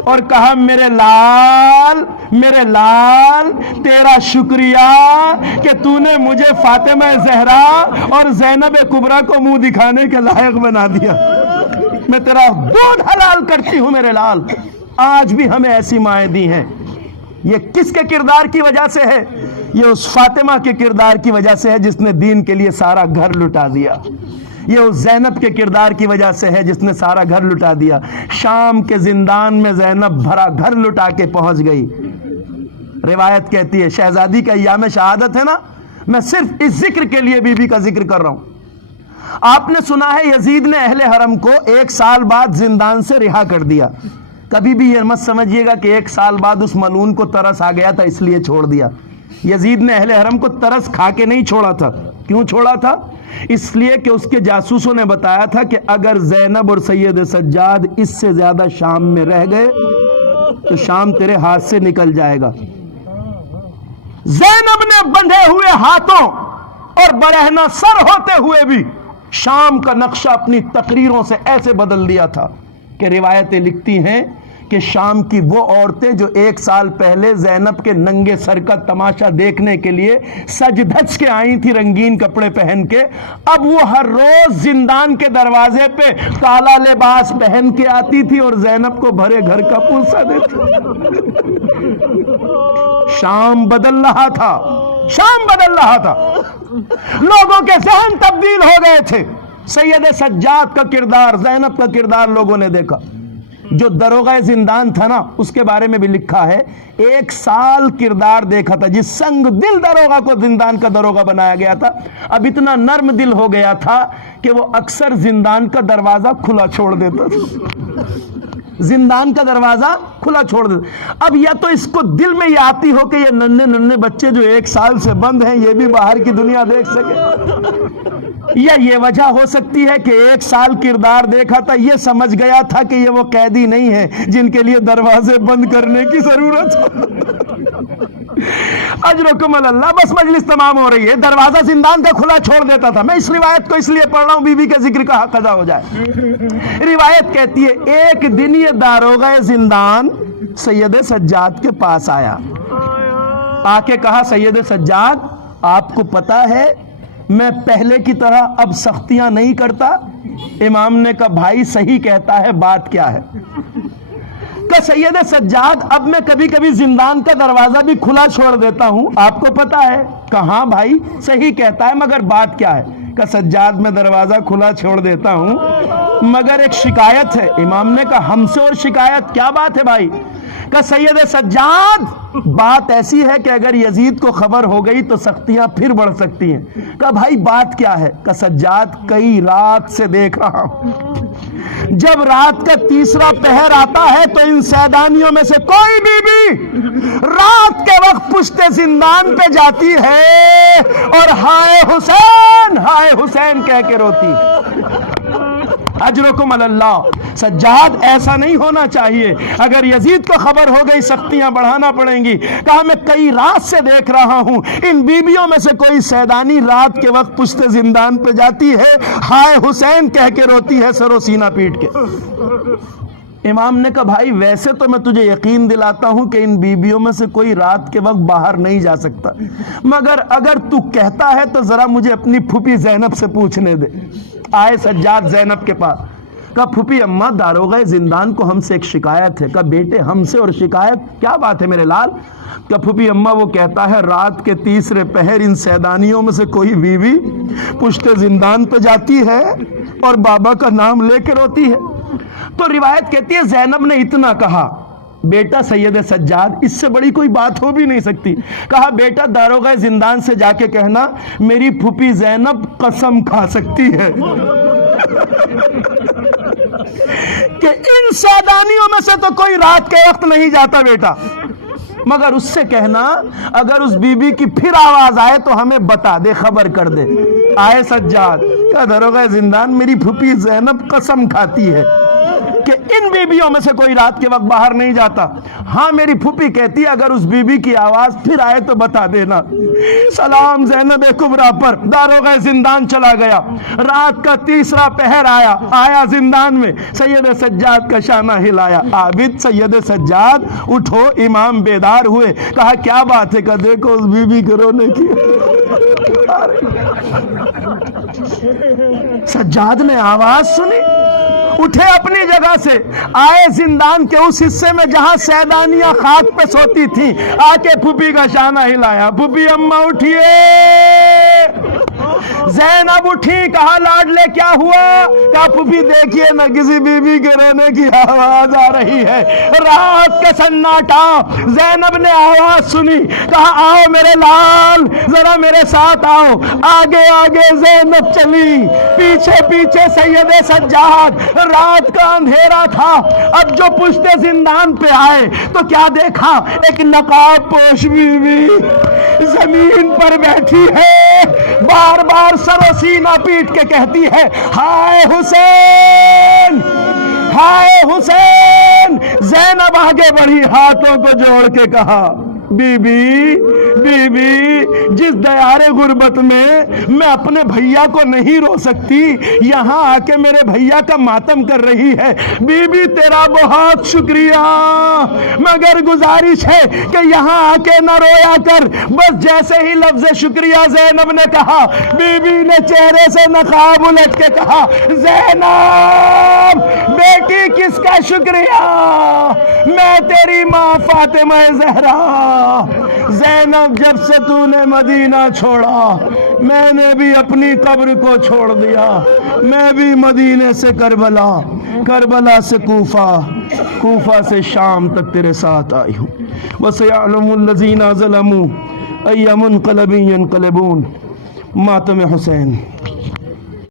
اور کہا میرے لال، میرے لال، تیرا شکریہ کہ تو نے مجھے فاطمہ زہرا اور زینب کبریٰ کو منہ دکھانے کے لائق بنا دیا. میں تیرا دودھ حلال کرتی ہوں میرے لال. آج بھی ہمیں ایسی مائیں دی ہیں. یہ کس کے کردار کی وجہ سے ہے؟ یہ اس فاطمہ کے کردار کی وجہ سے ہے جس نے دین کے لیے سارا گھر لٹا دیا. یہ اس زینب کے کردار کی وجہ سے ہے جس نے سارا گھر لٹا دیا. شام کے زندان میں زینب بھرا گھر لٹا کے پہنچ گئی. روایت کہتی ہے، شہزادی کا ایام شہادت ہے نا، میں صرف اس ذکر کے لیے بی بی کا ذکر کر رہا ہوں. آپ نے سنا ہے یزید نے اہل حرم کو 1 سال بعد زندان سے رہا کر دیا. کبھی بھی یہ مت سمجھیے گا کہ 1 سال بعد اس ملعون کو ترس آ گیا تھا اس لیے چھوڑ دیا. یزید نے اہل حرم کو ترس کھا کے نہیں چھوڑا تھا. کیوں چھوڑا تھا؟ اس لیے کہ اس کے جاسوسوں نے بتایا تھا کہ اگر زینب اور سید سجاد اس سے زیادہ شام میں رہ گئے تو شام تیرے ہاتھ سے نکل جائے گا. زینب نے بندھے ہوئے ہاتھوں اور برہنہ سر ہوتے ہوئے بھی شام کا نقشہ اپنی تقریروں سے ایسے بدل دیا تھا کہ روایتیں لکھتی ہیں کہ شام کی وہ عورتیں جو 1 سال پہلے زینب کے ننگے سر کا تماشا دیکھنے کے لیے سج دھج کے آئی تھی رنگین کپڑے پہن کے، اب وہ ہر روز زندان کے دروازے پہ کالا لباس پہن کے آتی تھی اور زینب کو بھرے گھر کا پرسہ دیتی. شام بدل رہا تھا، شام بدل رہا تھا. لوگوں کے ذہن تبدیل ہو گئے تھے. سید سجاد کا کردار، زینب کا کردار لوگوں نے دیکھا. جو دروغہ زندان تھا نا اس کے بارے میں بھی لکھا ہے 1 سال کردار دیکھا تھا. جس سنگ دل دروغہ کو زندان کا دروغہ بنایا گیا تھا اب اتنا نرم دل ہو گیا تھا کہ وہ اکثر زندان کا دروازہ کھلا چھوڑ دیتا تھا. زندان کا دروازہ کھلا چھوڑ دیتا. اب یا تو اس کو دل میں یہ آتی ہو کہ یہ ننھے ننھے بچے جو 1 سال سے بند ہیں یہ بھی باہر کی دنیا دیکھ سکے، یا یہ وجہ ہو سکتی ہے کہ 1 سال کردار دیکھا تھا، یہ سمجھ گیا تھا کہ یہ وہ قیدی نہیں ہے جن کے لیے دروازے بند کرنے کی ضرورت. اجرکم اللہ. بس مجلس تمام ہو رہی ہے. دروازہ زندان کا کھلا چھوڑ دیتا تھا. میں اس روایت کو اس لیے پڑھ رہا ہوں بی بی کے ذکر کا حق ادا ہو جائے. روایت کہتی ہے ایک دن یہ داروغہ زندان سید سجاد کے پاس آیا، آ کے کہا سید سجاد آپ کو پتا ہے میں پہلے کی طرح اب سختیاں نہیں کرتا. امام نے کہا بھائی صحیح کہتا ہے، بات کیا ہے؟ کہ سید سجاد اب میں کبھی کبھی زندان کا دروازہ بھی کھلا چھوڑ دیتا ہوں، آپ کو پتا ہے؟ کہاں بھائی صحیح کہتا ہے مگر بات کیا ہے؟ کہ سجاد میں دروازہ کھلا چھوڑ دیتا ہوں مگر ایک شکایت ہے. امام نے کہا ہم سے اور شکایت؟ کیا بات ہے بھائی؟ کہ سید سجاد بات ایسی ہے کہ اگر یزید کو خبر ہو گئی تو سختیاں پھر بڑھ سکتی ہیں. کہ بھائی بات کیا ہے؟ کہ سجاد کئی رات سے دیکھ رہا ہوں جب رات کا تیسرا پہر آتا ہے تو ان سیدانیوں میں سے کوئی بھی رات کے وقت پشت زندان پہ جاتی ہے اور ہائے حسین کہہ کے روتی ہے۔ اجرکم علی اللہ۔ سجاد ایسا نہیں ہونا چاہیے۔ اگر یزید کو خبر ہو گئی سختیاں بڑھانا پڑیں گی۔ کہا میں کئی رات سے دیکھ رہا ہوں ان بیویوں میں سے کوئی سیدانی رات کے وقت پشت زندان پہ جاتی ہے، ہائے حسین کہہ کے روتی ہے سر و سینہ پیٹ کے۔ امام نے کہا بھائی ویسے تو میں تجھے یقین دلاتا ہوں کہ ان بیویوں میں سے کوئی رات کے وقت باہر نہیں جا سکتا، مگر اگر تو کہتا ہے تو ذرا مجھے اپنی پھوپھی زینب سے پوچھنے دے۔ آئے سجاد زینب کے پاس، کہا پھوپھی اماں داروغہ زندان کو ہم سے ایک شکایت ہے۔ کہا بیٹے ہم سے اور شکایت کیا بات ہے میرے لال؟ کہا پھوپھی اماں وہ کہتا ہے رات کے تیسرے پہر ان سیدانیوں میں سے کوئی بیوی پشت زندان پہ جاتی ہے اور بابا کا نام لے کے روتی ہے۔ تو روایت کہتی ہے زینب نے اتنا کہا، بیٹا سید سجاد اس سے بڑی کوئی بات ہو بھی نہیں سکتی۔ کہا بیٹا داروغہ زندان سے جا کے کہنا میری پھوپھی زینب قسم کھا سکتی ہے کہ ان سیدانیوں میں سے تو کوئی رات کے وقت نہیں جاتا بیٹا، مگر اس سے کہنا اگر اس بی بی کی پھر آواز آئے تو ہمیں بتا دے، خبر کر دے۔ آئے سجاد، کہا داروغہ زندان میری پھوپھی زینب قسم کھاتی ہے کہ ان بیویوں میں سے کوئی رات کے وقت باہر نہیں جاتا۔ ہاں میری پھوپھی کہتی ہے اگر اس بی بی کی آواز پھر آئے تو بتا دینا۔ سلام زینب کبریٰ پر داروغہ زندان چلا گیا۔ رات کا تیسرا پہر آیا زندان میں، سید سجاد کا شانہ ہلایا۔ عابد سید سجاد اٹھو، امام بیدار ہوئے۔ کہا کیا بات ہے؟ کہ دیکھو اس بی بی کے رونے کی۔ سجاد نے آواز سنی، اٹھے اپنی جگہ سے، آئے زندان کے اس حصے میں جہاں سیدانیاں خاک پہ سوتی تھیں، آ کے پھوپھی کا شانہ ہلایا۔ پھوپھی اماں اٹھیے۔ زینب اٹھی، کہا لاڈلے کیا ہوا؟ کہا پھوپھی دیکھیے نہ کسی بی بی کے رونے کی آواز آ رہی ہے۔ رات کا سناٹا، زینب نے آواز سنی، کہا آؤ میرے لال ذرا میرے ساتھ آؤ۔ آگے آگے زینب چلی، پیچھے پیچھے سید سجاد۔ رات کا اندھیرا تھا، اب جو پشت زندان پہ آئے تو کیا دیکھا؟ ایک نقاب پوش بیوی زمین پر بیٹھی ہے، بار بار سر و سینہ پیٹ کے کہتی ہے ہائے حسین ہائے حسین۔ زینب آگے بڑھی، ہاتھوں کو جوڑ کے کہا بی بی جس دیار غربت میں اپنے بھیا کو نہیں رو سکتی، یہاں آ کے میرے بھیا کا ماتم کر رہی ہے۔ بی بی تیرا بہت شکریہ، مگر گزارش ہے کہ یہاں آ کے نہ رویا کر۔ بس جیسے ہی لفظ شکریہ زینب نے کہا، بی بی نے چہرے سے نقاب الٹ کے کہا زینب بیٹی کس کا شکریہ، میں تیری ماں فاطمہ زہرا۔ زینب جب سے تو نے مدینہ چھوڑا میں نے بھی اپنی قبر کو چھوڑ دیا، میں بھی مدینے سے کربلا سے کوفہ سے شام تک تیرے ساتھ آئی ہوں۔ وَسَيَعْلَمُ الَّذِينَ ظَلَمُوا أَيَّ مُنْقَلَبٍ يَنْقَلِبُونَ۔ ماتم حسین۔